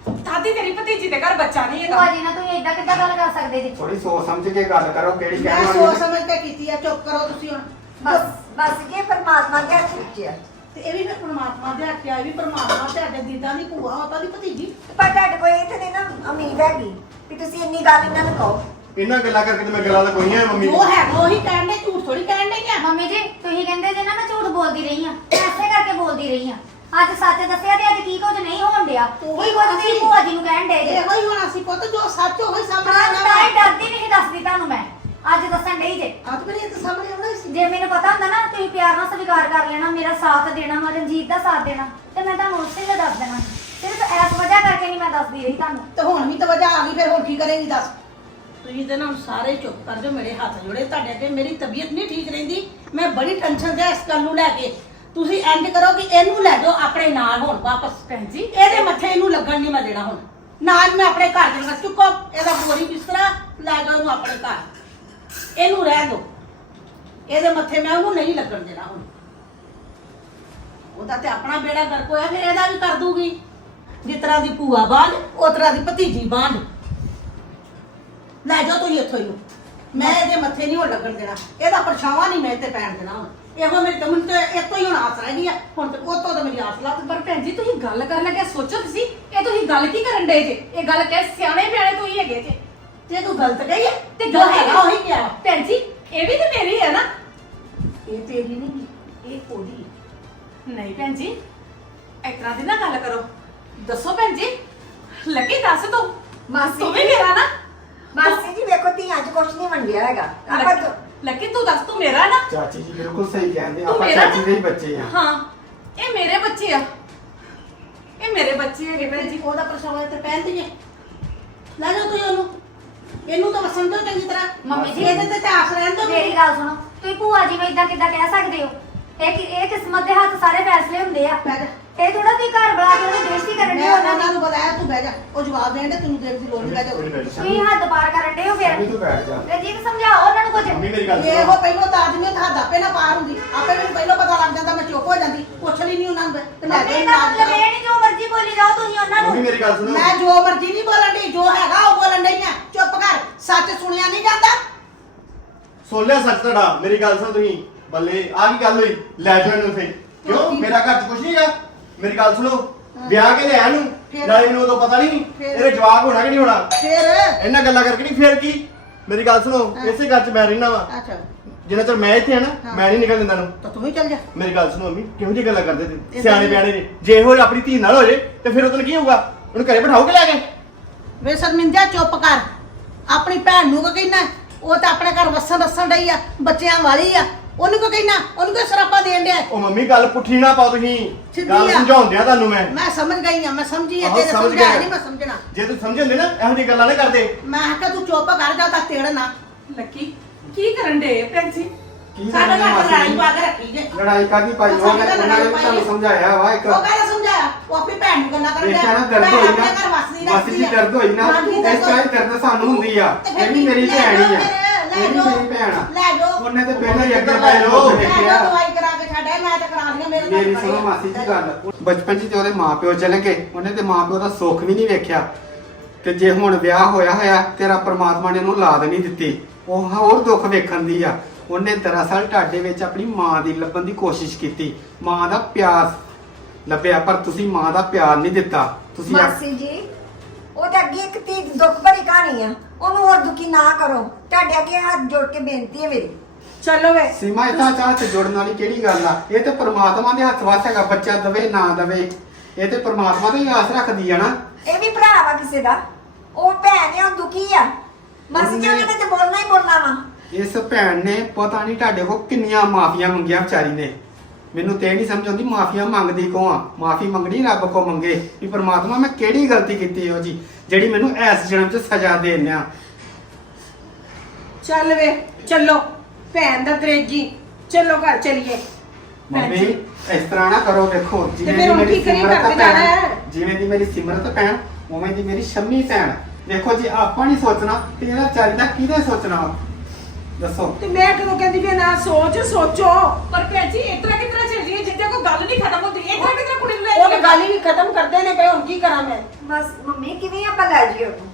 Speaker 5: ਦਾਦੀ ਤੇਰੀ ਭਤੀਜੀ ਦੇ ਘਰ ਬੱਚਾ ਨਹੀਂ ਹੈਗਾ।
Speaker 2: ਭੂਆ ਜੀ ਨਾਲ ਤੁਸੀਂ ਏਦਾਂ ਕਿੱਦਾਂ ਗੱਲ ਕਰ ਸਕਦੇ ਜੀ?
Speaker 6: ਥੋੜੀ ਸੋਚ ਸਮਝ ਕੇ ਗੱਲ ਕਰੋ ਕਿਹੜੀ
Speaker 3: ਮੈਂ
Speaker 6: ਕਹਿਣ
Speaker 3: ਸੋਚ
Speaker 6: ਵਾਲੀ ਹੈ।
Speaker 3: ਸਮਝ ਕੇ ਕੀਤੀ ਆ ਚੁੱਪ ਕਰੋ ਤੁਸੀਂ ਹੁਣ।
Speaker 7: ਬਸ ਬਸ ਇਹ ਪਰਮਾਤਮਾ ਦੇ ਹੱਥ ਵਿੱਚ ਆ।
Speaker 3: ਤੇ ਇਹ ਵੀ ਫਿਰ ਪ੍ਰਮਾਤਮਾ ਦੇ ਹੱਥ ਆ ਇਹ ਵੀ ਪ੍ਰਮਾਤਮਾ ਤੇ ਸਾਡੇ ਦੀਦਾ ਦੀ ਭੂਆ ਉਹ ਤਾਂ ਦੀ ਭਤੀਜੀ।
Speaker 7: ਪਰ ਤੁਹਾਡੇ ਕੋਲ ਨਹੀਂ ਨਾ ਉਮੀਦ ਹੈਗੀ ਕਿ ਤੁਸੀਂ ਇੰਨੀ ਗੱਲ ਇਹਨਾਂ ਨੂੰ ਕਹੋ।
Speaker 1: ਇਹਨਾਂ ਗੱਲਾਂ ਕਰਕੇ ਤੇ ਮੈਂ ਗੱਲਾਂ ਤਾਂ ਕੋਈ ਨਹੀਂ ਮੰਮੀ
Speaker 3: ਜੋ ਹੈਗਾ ਉਹੀ ਕਹਿਣ ਦੇ ਝੂਠ ਥੋੜੀ ਕਹਿਣ ਦੇ ਆ।
Speaker 2: ਮੰਮੀ ਜੀ ਤੁਸੀਂ ਕਹਿੰਦੇ ਜੇ ਨਾ ਮੈਂ ਝੂਠ ਬੋਲਦੀ ਰਹੀ ਆ ਐਸੇ ਕਰਕੇ ਬੋਲਦੀ ਰਹੀ ਆ। ਅੱਜ ਸੱਚ ਦੱਸਿਆ ਤੇ ਅੱਜ ਕੀ ਕੁਝ ਨਹੀਂ ਹੋਣ ਡਿਆ।
Speaker 3: ਉਹੀ
Speaker 2: ਕੋਈ ਕੁਝ ਤੁਸੀਂ ਭੂਆ ਜੀ ਨੂੰ ਕਹਿਣ ਦੇ ਜੇ।
Speaker 3: ਇਹੋ ਹੀ ਹੋਣਾ ਸੀ ਪੁੱਤ ਜੋ ਸੱਚ ਉਹੀ ਸਾਹਮਣੇ
Speaker 2: ਤਾਂ
Speaker 3: ਆਉਣਾ
Speaker 2: ਤਾਂ ਹੀ। ਡਰਦੀ ਨਹੀਂ ਦੱਸਦੀ ਤੁਹਾਨੂੰ ਮੈਂ। ਅੱਜ ਦੱਸਣ ਡਈ ਜੇ।
Speaker 3: ਆ ਤਾਂ ਮੇਰੇ ਤਾਂ ਸਾਹਮਣੇ ਆਉਣਾ ਸੀ।
Speaker 2: ਜੇ ਮੈਨੂੰ ਪਤਾ ਹੁੰਦਾ ਨਾ ਤੁਸੀਂ ਪਿਆਰ ਨਾਲ ਸਵੀਕਾਰ ਕਰ ਲੈਣਾ ਮੇਰਾ ਸਾਥ ਦੇਣਾ ਮੈਂ ਰਣਜੀਤ ਦਾ ਸਾਥ ਦੇਣਾ ਤੇ ਮੈਂ ਤੁਹਾਨੂੰ ਉਸੇ ਵੇਲੇ ਦੱਸ ਦੇਣਾ। ਸਿਰਫ ਇਸ ਵਜ੍ਹਾ ਕਰਕੇ ਨਹੀਂ ਮੈਂ ਦੱਸਦੀ ਰਹੀ ਤੁਹਾਨੂੰ।
Speaker 3: ਤੇ ਹੁਣ ਵੀ ਤਾਂ ਵਜ੍ਹਾ ਆ ਗਈ ਫਿਰ ਹੁਣ ਕੀ ਕਰੇਂਗੀ ਦੱਸ। ਤੁਸੀਂ ਤੇ ਨਾ ਹੁਣ ਸਾਰੇ ਚੁੱਪ ਕਰ ਜਾਓ ਮੇਰੇ ਹੱਥ ਜੋੜੇ। ਤੁਹਾਡੇ ਅੱਗੇ ਮੇਰੀ ਤਬੀਅਤ ਨਹੀਂ ਠੀਕ ਰਹਿੰਦੀ। ਮੈਂ ਬੜੀ ਟੈਨਸ਼ਨ ਤੇ ਇਸ ਗੱਲ ਨੂੰ ਲੈ ਕੇ। ਤੁਸੀਂ ਇੰਜ ਕਰੋ ਕਿ ਇਹਨੂੰ ਲੈ ਜਾਓ ਆਪਣੇ ਨਾਲ ਹੁਣ ਵਾਪਸ।
Speaker 5: ਭੈਣ ਜੀ।
Speaker 3: ਇਹਦੇ ਮੱਥੇ ਇਹਨੂੰ ਲੱਗਣ ਨਹੀਂ ਮੈਂ ਦੇਣਾ ਹੁਣ। ਨਾਲ ਮੈਂ ਆਪਣੇ ਘਰ ਜਾਣਾ ਚੁੱਕੋ। ਇਹਦਾ ਬੋਰੀ ਬਿਸਤਰਾ ਲੈ ਜਾਓ ਇਹਨੂੰ ਆਪਣੇ ਘਰ। ਇਹਨੂੰ ਰਹਿ ਦਿਓ। ਇਹਦੇ ਮੱਥੇ ਮੈਂ ਉਹਨੂੰ ਨਹੀਂ ਲੱਗਣ ਦੇਣਾ ਹੁਣ। ਉਹਦਾ ਤੇ ਆਪਣਾ ਬੇੜਾ ਗਰਕ ਹੋਇਆ ਫਿਰ ਇਹਦਾ ਵੀ ਕਰ ਦੂਗੀ। ਜਿਸ ਤਰ੍ਹਾਂ ਦੀ ਭੂਆ ਬਾਂਝ ਉਹ ਤਰ੍ਹਾਂ ਦੀ ਭਤੀਜੀ ਬਾਂਝ। ਲੈ ਜਾਓ ਤੁਸੀਂ ਇੱਥੋਂ ਹੀ। ਮੈਂ ਇਹਦੇ ਮੱਥੇ ਨਹੀਂ ਹੁਣ ਲੱਗਣ ਦੇਣਾ। ਇਹਦਾ ਪਰਛਾਵਾਂ ਨਹੀਂ ਮੈਂ ਇੱਥੇ ਪੈਣ ਦੇਣਾ ਹੁਣ। ਇਹੋ ਮੇਰੀ ਤਮਨ ਤੇ ਇੱਥੋਂ ਹੀ ਹੁਣ ਆਸ ਰਹਿ ਗਈ ਆ। ਹੁਣ ਤੇ ਉਹ ਤੋਂ ਤਾਂ ਮੇਰੀ ਆਸ ਲੱਗ
Speaker 5: ਪਰ ਭੈਣ ਜੀ ਤੁਸੀਂ ਗੱਲ ਕਰਨ ਲੱਗਿਆ ਸੋਚੋ ਤੁਸੀਂ ਇਹ ਤੁਸੀਂ ਗੱਲ ਕੀ ਕਰਨ ਡੇ ਜੇ? ਇਹ ਗੱਲ ਕਹਿ ਸਿਆਣੇ ਬਿਆਣੇ ਤੁਸੀਂ ਹੈਗੇ ਜੇ।
Speaker 3: ਤੇ ਤੂੰ ਗਲਤ ਗਈ ਹੈ
Speaker 5: ਤੇ
Speaker 3: ਜੋ
Speaker 5: ਗੱਲ
Speaker 3: ਹੈਗਾ ਉਹੀ ਕਿਹਾ।
Speaker 5: ਭੈਣ ਜੀ ਇਹ ਵੀ ਤੇ ਮੇਰੀ ਹੈ ਨਾ।
Speaker 3: ਇਹ ਤੇਰੀ ਨਹੀਂ ਇਹ ਉਹਦੀ।
Speaker 5: ਨਹੀਂ ਭੈਣ ਜੀ ਇਸ ਤਰ੍ਹਾਂ ਦੀ ਨਾ ਗੱਲ ਕਰੋ। ਦੱਸੋ ਭੈਣ ਜੀ ਲੱਗੀ ਦੱਸ ਦੋ।
Speaker 7: ਮਾਸੀ
Speaker 5: ਤੂੰ ਵੀ ਮੇਰਾ ਨਾ।
Speaker 7: ਮਾਸੀ ਜੀ ਵੇਖੋ ਧੀਆਂ 'ਚ ਕੁਛ ਨਹੀਂ ਵੰਡਿਆ ਹੈਗਾ। ਆਪਾਂ ਤਾਂ-
Speaker 5: ਲੱਗੀ ਤੂੰ ਦੱਸ ਤੂੰ ਮੇਰਾ ਨਾ?
Speaker 6: ਚਾਚੀ ਜੀ ਬਿਲਕੁਲ ਸਹੀ ਕਹਿੰਦੇ
Speaker 5: ਤੂੰ
Speaker 6: ਆਪਾਂ
Speaker 5: ਮੇਰਾ
Speaker 6: ਚਾਚੀ ਦੇ ਹੀ ਬੱਚੇ ਆ।
Speaker 5: ਹਾਂ ਇਹ ਮੇਰੇ ਬੱਚੇ ਆ। ਇਹ ਮੇਰੇ ਬੱਚੇ ਹੈਗੇ ਭੈਣ ਜੀ
Speaker 3: ਉਹਦਾ ਪਰਛਾਵਾਂ ਤੇ ਪਹਿਨ ਦਈਏ ਲੈ ਜਾਓ ਤੁਸੀਂ ਉਹਨੂੰ। ਇਹਨੂੰ ਤਾਂ ਵਸਣ ਦਿਓ ਚੰਗੀ ਤਰ੍ਹਾਂ।
Speaker 2: ਮੰਮੀ ਜੀ
Speaker 3: ਇਹਦੇ ਤੇ ਤਾਂ ਆਸ ਰਹਿਣ ਦਿਓ।
Speaker 2: ਮੇਰੀ ਗੱਲ ਸੁਣੋ ਤੁਸੀਂ ਭੂਆ ਜੀ ਨੂੰ ਇਦਾਂ ਕਿੱਦਾਂ ਕਹਿ ਸਕਦੇ ਹੋ? ਇਹ ਕਿ- ਇਹ ਕਿਸਮਤ ਦੇ ਹੱਥ ਸਾਰੇ ਫੈਸਲੇ ਹੁੰਦੇ ਆ।
Speaker 3: ਜਾ।
Speaker 2: ਇਹ ਥੋੜਾ ਤੁਸੀਂ ਘਰ ਬੁਲਾ ਕੇ ਉਹਦੀ ਬੇਇੱਜ਼ਤੀ ਕਰਨ ਦੇ
Speaker 3: ਮੈਂ
Speaker 2: ਉਹਨਾਂ
Speaker 3: ਉਹਨਾਂ
Speaker 2: ਦੀ
Speaker 3: ਨੂੰ ਬੁਲਾਇਆ ਤੂੰ ਬਹਿ ਜਾ ਉਹ ਜਵਾਬ ਦੇਣ ਦੇ ਤੈਨੂੰ ਦੇਣ ਦੀ ਲੋੜ ਨਹੀਂ ਬਹਿ
Speaker 1: ਨੀ
Speaker 3: ਜਾ।
Speaker 2: ਤੁਸੀਂ ਹੱਦ ਪਾਰ ਕਰਨ ਦੇ ਹੋ ਫਿਰ?
Speaker 6: ਮੰਮੀ ਤੂੰ ਬੈਠ ਜਾ।
Speaker 2: ਸਮਝਾਓ ਉਹਨਾਂ ਨੂੰ ਕੁਝ।
Speaker 1: ਮੰਮੀ ਮੇਰੀ ਗੱਲ
Speaker 3: ਇਹ
Speaker 1: ਸੁਣੋ।
Speaker 3: ਉਹ ਪਹਿਲੋਂ ਤਾਂ ਆਦਮੀ ਤਾਂ ਹੱਦ ਆਪੇ ਨਾ ਪਾਰ ਹੁੰਦੀ। ਆਪੇ ਮੈਨੂੰ ਪਹਿਲੋਂ ਪਤਾ ਲੱਗ ਜਾਂਦਾ ਮੈਂ ਚੁੱਪ ਹੋ ਜਾਂਦੀ। ਪੁੱਛ ਲਈ ਨਹੀਂ ਉਹਨਾਂ ਨੂੰ ਤੇ ਲੈ
Speaker 2: ਮੰਮੀ ਦਾ ਮਤਲਬ ਇਹ ਨਹੀਂ ਜੋ ਮਰਜ਼ੀ ਬੋਲੀ ਜਾਓ ਤੁਸੀਂ ਉਹਨਾਂ
Speaker 1: ਮੰਮੀ
Speaker 2: ਨੂੰ
Speaker 1: ਮੇਰੀ ਗੱਲ ਸੁਣੋ।
Speaker 3: ਮੈਂ ਜੋ ਮਰਜ਼ੀ ਨਹੀਂ ਬੋਲਣ ਦੀ ਜੋ ਹੈਗਾ ਉਹ ਬੋਲਣ ਡਈ ਆ। ਚੁੱਪ ਕਰ ਸੱਚ ਸੁਣਿਆ ਨਹੀਂ ਜਾਂਦਾ?
Speaker 1: ਸੁਣ ਲਿਆ ਸੱਚ ਤੁਹਾਡਾ। ਮੇਰੀ ਗੱਲ ਸੁਣੋ ਤੁਸੀਂ। ਬੱਲੇ ਆ ਕੀ ਗੱਲ ਹੋਈ? ਲੈ ਜਾਓ ਇਹਨੂੰ ਫੇ ਕਿਉਂ? ਮੇਰਾ ਘਰ ਚ ਕੁਝ ਨਹੀਂਗਾ ਮੇਰੀ ਗੱਲ ਸੁਣੋ। ਵਿਆਹ ਕੇ ਲਿਆ ਇਹਨੂੰ?
Speaker 3: ਫਿਰ?
Speaker 1: ਨਾਲੇ ਮੈਨੂੰ ਉਦੋਂ ਪਤਾ ਨਹੀਂ
Speaker 3: ਫਿਰ?
Speaker 1: ਇਹਦੇ ਜਵਾਬ ਹੋਣਾ ਕਿ ਨਹੀਂ ਹੋਣਾ?
Speaker 3: ਫੇਰ?
Speaker 1: ਇਹਨਾਂ ਗੱਲਾਂ ਕਰਕੇ ਨਹੀਂ ਫੇਰ ਕੀ? ਮੇਰੀ ਗੱਲ ਸੁਣੋ
Speaker 3: ਹਾਂ।
Speaker 1: ਇਸੇ ਘਰ ਚ ਮੈਂ ਰਹਿਣਾ ਵਾ।
Speaker 3: ਅੱਛਾ।
Speaker 1: ਜਿੰਨਾ ਚਿਰ ਮੈਂ ਇੱਥੇ ਹਾਂ ਨਾ
Speaker 3: ਹਾਂ।
Speaker 1: ਮੈਂ ਨਹੀਂ ਨਿਕਲ ਦਿੰਦਾ ਨੂੰ
Speaker 3: ਤਾਂ ਤੂੰ ਵੀ ਚੱਲ ਜਾ।
Speaker 1: ਮੇਰੀ ਗੱਲ ਸੁਣੋ ਮੰਮੀ ਕਿਹੋ ਜਿਹੀ ਗੱਲਾਂ ਕਰਦੇ ਤੇ
Speaker 3: ਇਹ
Speaker 1: ਸਿਆਣੇ
Speaker 3: ਤਾਂ-
Speaker 1: ਬਿਆਣੇ ਨੇ ਜੇ ਇਹੋ ਜਿਹਾ ਆਪਣੀ ਧੀ ਨਾਲ ਹੋ ਜੇ ਤੇ ਫਿਰ ਉਹਦੋਂ ਕੀ ਹੋਊਗਾ? ਉਹਨੂੰ ਘਰੇ ਬਿਠਾਓਗੇ ਲੈ ਕੇ?
Speaker 3: ਵੇ ਸ਼ਰਮਿੰਦਿਆ ਚੁੱਪ ਕਰ। ਆਪਣੀ ਭੈਣ ਨੂੰ ਕੋ ਕਹਿਣਾ ਉਹ ਤਾਂ ਆਪਣੇ ਘਰ ਵਸਣ ਰਸਣ ਡਈ ਆ ਬੱਚਿਆਂ ਵਾਲੀ ਆ। ਉਹਨੂੰ ਕੋ ਕਹਿਣਾ ਉਹਨੂੰ ਕੋ ਸਰਾਪਾ ਦੇਣ ਡਿਆ?
Speaker 1: ਉਹ ਮੰਮੀ ਗੱਲ ਪੁੱਠੀ ਨਾ ਪਾਓ ਤੁਸੀਂ।
Speaker 3: ਸਿੱਧੀ
Speaker 1: ਗੱਲ
Speaker 3: ਆ।
Speaker 1: ਸਮਝਾਉਂਦਿਆ ਤੁਹਾਨੂੰ ਮੈਂ।
Speaker 3: ਮੈਂ ਸਮਝ ਗਈ ਆ ਮੈਂ ਸਮਝੀ ਆ।
Speaker 1: ਆਹੋ,
Speaker 3: ਤੇਰੇ
Speaker 1: ਸਮਝ
Speaker 3: ਸਮਝਾਇਆ। ਨਹੀਂ ਮੈਂ ਸਮਝਣਾ।
Speaker 1: ਜੇ ਤੁਸੀਂ ਸਮਝੇ ਹੁੰਦੇ ਨਾ ਇਹੋ ਜਿਹੀ ਗੱਲਾਂ ਨਹੀਂ ਕਰਦੇ।
Speaker 3: ਮੈਂ ਕਿਹਾ ਤੂੰ ਚੁੱਪ ਕਰ ਜਾ ਤਾਂ ਤੇੜ ਨਾ।
Speaker 5: ਲੱਕੀ ਕੀ ਕਰਨ ਦੇ ਭੈਣ ਜੀ?
Speaker 6: ਕੀ
Speaker 3: ਸਾਡਾ ਘਰ ਲੜਾਈ
Speaker 6: ਮਾਸੀ?
Speaker 3: ਪਾ ਕੇ ਰੱਖੀ ਜੇ।
Speaker 6: ਲੜਾਈ ਕਾਦੀ ਪਾਈ? ਉਹ ਮੈਂ ਉਹਨਾਂ ਨੇ ਤੁਹਾਨੂੰ ਸਮਝਾਇਆ ਵਾ ਇੱਕ।
Speaker 3: ਉਹ ਕਹਿੰਦਾ ਸਮਝਾਇਆ। ਉਹ ਆਪਣੀ ਭੈਣ ਨੂੰ ਗੱਲਾਂ ਕਰਨ
Speaker 6: ਦੇਖਿਆ ਨਾ। ਦਰਦ ਹੋਈ ਨਾ। ਮਾਸੀ ਜੀ। ਦਰਦ ਹੋਈ ਨਾ। ਇਸ ਤਰ੍ਹਾਂ ਹੀ ਦਰਦ ਸਾਨੂੰ ਹੁੰਦੀ ਆ।
Speaker 3: ਤੇ
Speaker 6: ਇਹ ਵੀ ਮੇਰੀ ਭੈਣ ਹੀ ਆ। ਇਹ ਵੀ। ਮੇਰੀ ਭੈਣ ਆ।
Speaker 3: ਲੈ ਜਾਓ।
Speaker 6: ਉਹਨੇ ਤੇ ਪਹਿਲਾਂ ਹੀ ਅੱਗੇ ਪੈ। ਲੋ
Speaker 3: ਲੈ ਜਾਓ
Speaker 6: ਦੇਖਿਆ
Speaker 3: ਦਵਾਈ ਕਰਾ ਕੇ ਛੱਡਿਆ ਮੈਂ ਤਾਂ ਕਰਾ ਲਿਆ ਮੇਰੇ ਨਾਲ
Speaker 6: ਮੇਰੀ ਸੁਣੋ। ਮਾਸੀ ਜੀ ਗੱਲ। ਬਚਪਨ 'ਚ ਤੇ ਉਹਦੇ ਮਾਪਿਓ ਚਲੇ ਗਏ। ਉਹਨੇ ਤੇ ਮਾਪਿਓ ਦਾ ਸੁੱਖ ਵੀ ਨਹੀਂ ਵੇਖਿਆ। ਤੇ ਜੇ ਹੁਣ ਵਿਆਹ ਹੋਇਆ ਹੋਇਆ ਤੇਰਾ ਪ੍ਰਮਾਤਮਾ ਨੇ ਉਹਨੂੰ ਲਾਦ ਨਹੀਂ ਦਿੱਤੀ। ਉਹ ਹੋਰ ਦੁੱਖ ਵੇਖਣ ਦੀ ਆ। ਉਹਨੇ ਦਰਅਸਲ ਤੁਹਾਡੇ ਵਿੱਚ ਆਪਣੀ ਮਾਂ ਦੀ ਲੱਭਣ ਦੀ ਕੋਸ਼ਿਸ਼ ਕੀਤੀ। ਮਾਂ ਦਾ ਪਿਆਰ ਲੱਭਿਆ ਪਰ ਤੁਸੀਂ ਮਾਂ ਦਾ ਪਿਆਰ ਨਹੀਂ ਦਿੱਤਾ। ਤੁਸੀਂ ਆ-
Speaker 7: ਮਾਸੀ ਜੀ ਉਹ ਤਾਂ ਅੱਗੇ ਇੱਕ ਦੀ ਦੁੱਖ ਭਰੀ ਕਹਾਣੀ ਆ। ਉਹਨੂੰ ਹੋਰ ਦੁਖੀ ਨਾ ਕਰੋ। ਤੁਹਾਡੇ ਅੱਗੇ ਹੱਥ ਜੋੜ ਕੇ ਬੇਨਤੀ ਹੈ ਮੇਰੀ।
Speaker 8: ਚਲੋ ਵੇ।
Speaker 6: ਸੀਮਾ ਇਤਾ ਚਾਹ ਤੇ ਜੁੜਨ ਵਾਲੀ ਕਿਹੜੀ ਗੱਲ ਆ? ਇਹ ਤੇ ਪ੍ਰਮਾਤਮਾ ਦੇ ਹੱਥ ਵਾਸ ਹੈਗਾ ਬੱਚਾ ਦਵੇ ਨਾ ਦਵੇ। ਇਹ ਤੇ ਪ੍ਰਮਾਤਮਾ ਤੇ ਹੀ ਆਸ ਰੱਖਦੀ ਆ ਨਾ।
Speaker 7: ਇਹ ਵੀ ਭਰਾ ਵਾ ਕਿਸੇ ਦਾ। ਉਹ ਭੈਣ ਹੈ ਉਹ ਦੁਖੀ ਆ। ਮਾਸੀ ਜੀ ਉਹਨੇ ਤੇ ਬੋਲਣਾ ਹੀ ਬੋਲਣਾ ਵਾ।
Speaker 6: ਇਸ ਭੈਣ ਨੇ ਪਤਾ ਨਹੀਂ ਤੁਹਾਡੇ ਕੋਲ ਕਿੰਨੀਆਂ ਮਾਫੀਆਂ ਮੰਗੀਆਂ ਵਿਚਾਰੀ ਨੇ ਮੈਨੂੰ ਤੇ ਨਹੀਂ ਸਮਝ ਆਉਂਦੀ ਮਾਫੀਆਂ ਮੰਗਦੀ ਕੋ ਆ ਮਾਫੀ ਮੰਗਣੀ ਰੱਬ ਕੋ ਮੰਗੇ ਵੀ ਪ੍ਰਮਾਤਮਾ ਮੈਂ ਕਿਹੜੀ ਗਲਤੀ ਕੀਤੀ ਹੋ ਜੀ ਜਿਹੜੀ ਮੈਨੂੰ ਇਸ ਜਨਮ 'ਚ ਸਜ਼ਾ ਦੇਣਿਆ
Speaker 8: ਚੱਲ ਵੇ ਚੱਲੋ ਭੈਣ ਦਾ ਤ੍ਰੇਜੀ ਚਲੋ ਘਰ ਚਲੀਏ
Speaker 6: ਮੰਮੀ
Speaker 8: ਜੀ।
Speaker 6: ਇਸ ਤਰ੍ਹਾਂ ਨਾ ਕਰੋ ਦੇਖੋ
Speaker 8: ਫਿਰ ਹੁਣ ਕੀ ਕਰੀਏ?
Speaker 6: ਸਿਮਰਤ
Speaker 8: ਕਰਦੇ
Speaker 6: ਭੈਣ-
Speaker 8: ਜਾਣਾ ਹੈ।
Speaker 6: ਜਿਵੇਂ ਦੀ ਮੇਰੀ ਸਿਮਰਤ ਭੈਣ ਉਵੇਂ ਦੀ ਮੇਰੀ ਸ਼ੰਮੀ ਭੈਣ ਦੇਖੋ ਜੀ ਆਪਾਂ ਨਹੀਂ ਸੋਚਣਾ ਤੇ ਇਹਦਾ ਚਾਹੀਦਾ ਕਿਹਦੇ ਸੋਚਣਾ? ਦੱਸੋ।
Speaker 8: ਤੇ ਮੈਂ ਕਦੋਂ ਕਹਿੰਦੀ ਵੀ ਨਾ ਸੋਚ ਸੋਚੋ।
Speaker 5: ਪਰ ਭੈਣ ਜੀ ਇਤਨਾ ਕਿਤਨਾ ਚੱਲ ਰਹੀ ਹੈ? ਜਿੱਦਾਂ ਕੋਈ ਗੱਲ ਨਹੀਂ ਖਤਮ ਹੁੰਦੀ ਇਤਨਾ ਕਿਤਨਾ ਕੁੜੀ ਨੂੰ ਲੈ
Speaker 8: ਉਹ ਤਾਂ ਗੱਲ ਹੀ ਖਤਮ ਕਰਦੇ ਨੇ ਪਏ ਹੁਣ ਕੀ ਕਰਾਂ ਮੈਂ?
Speaker 7: ਬਸ ਮੰਮੀ ਕਿਵੇਂ ਆਪਾਂ ਲੈ ਜਾਈਏ ਉਹਨੂੰ?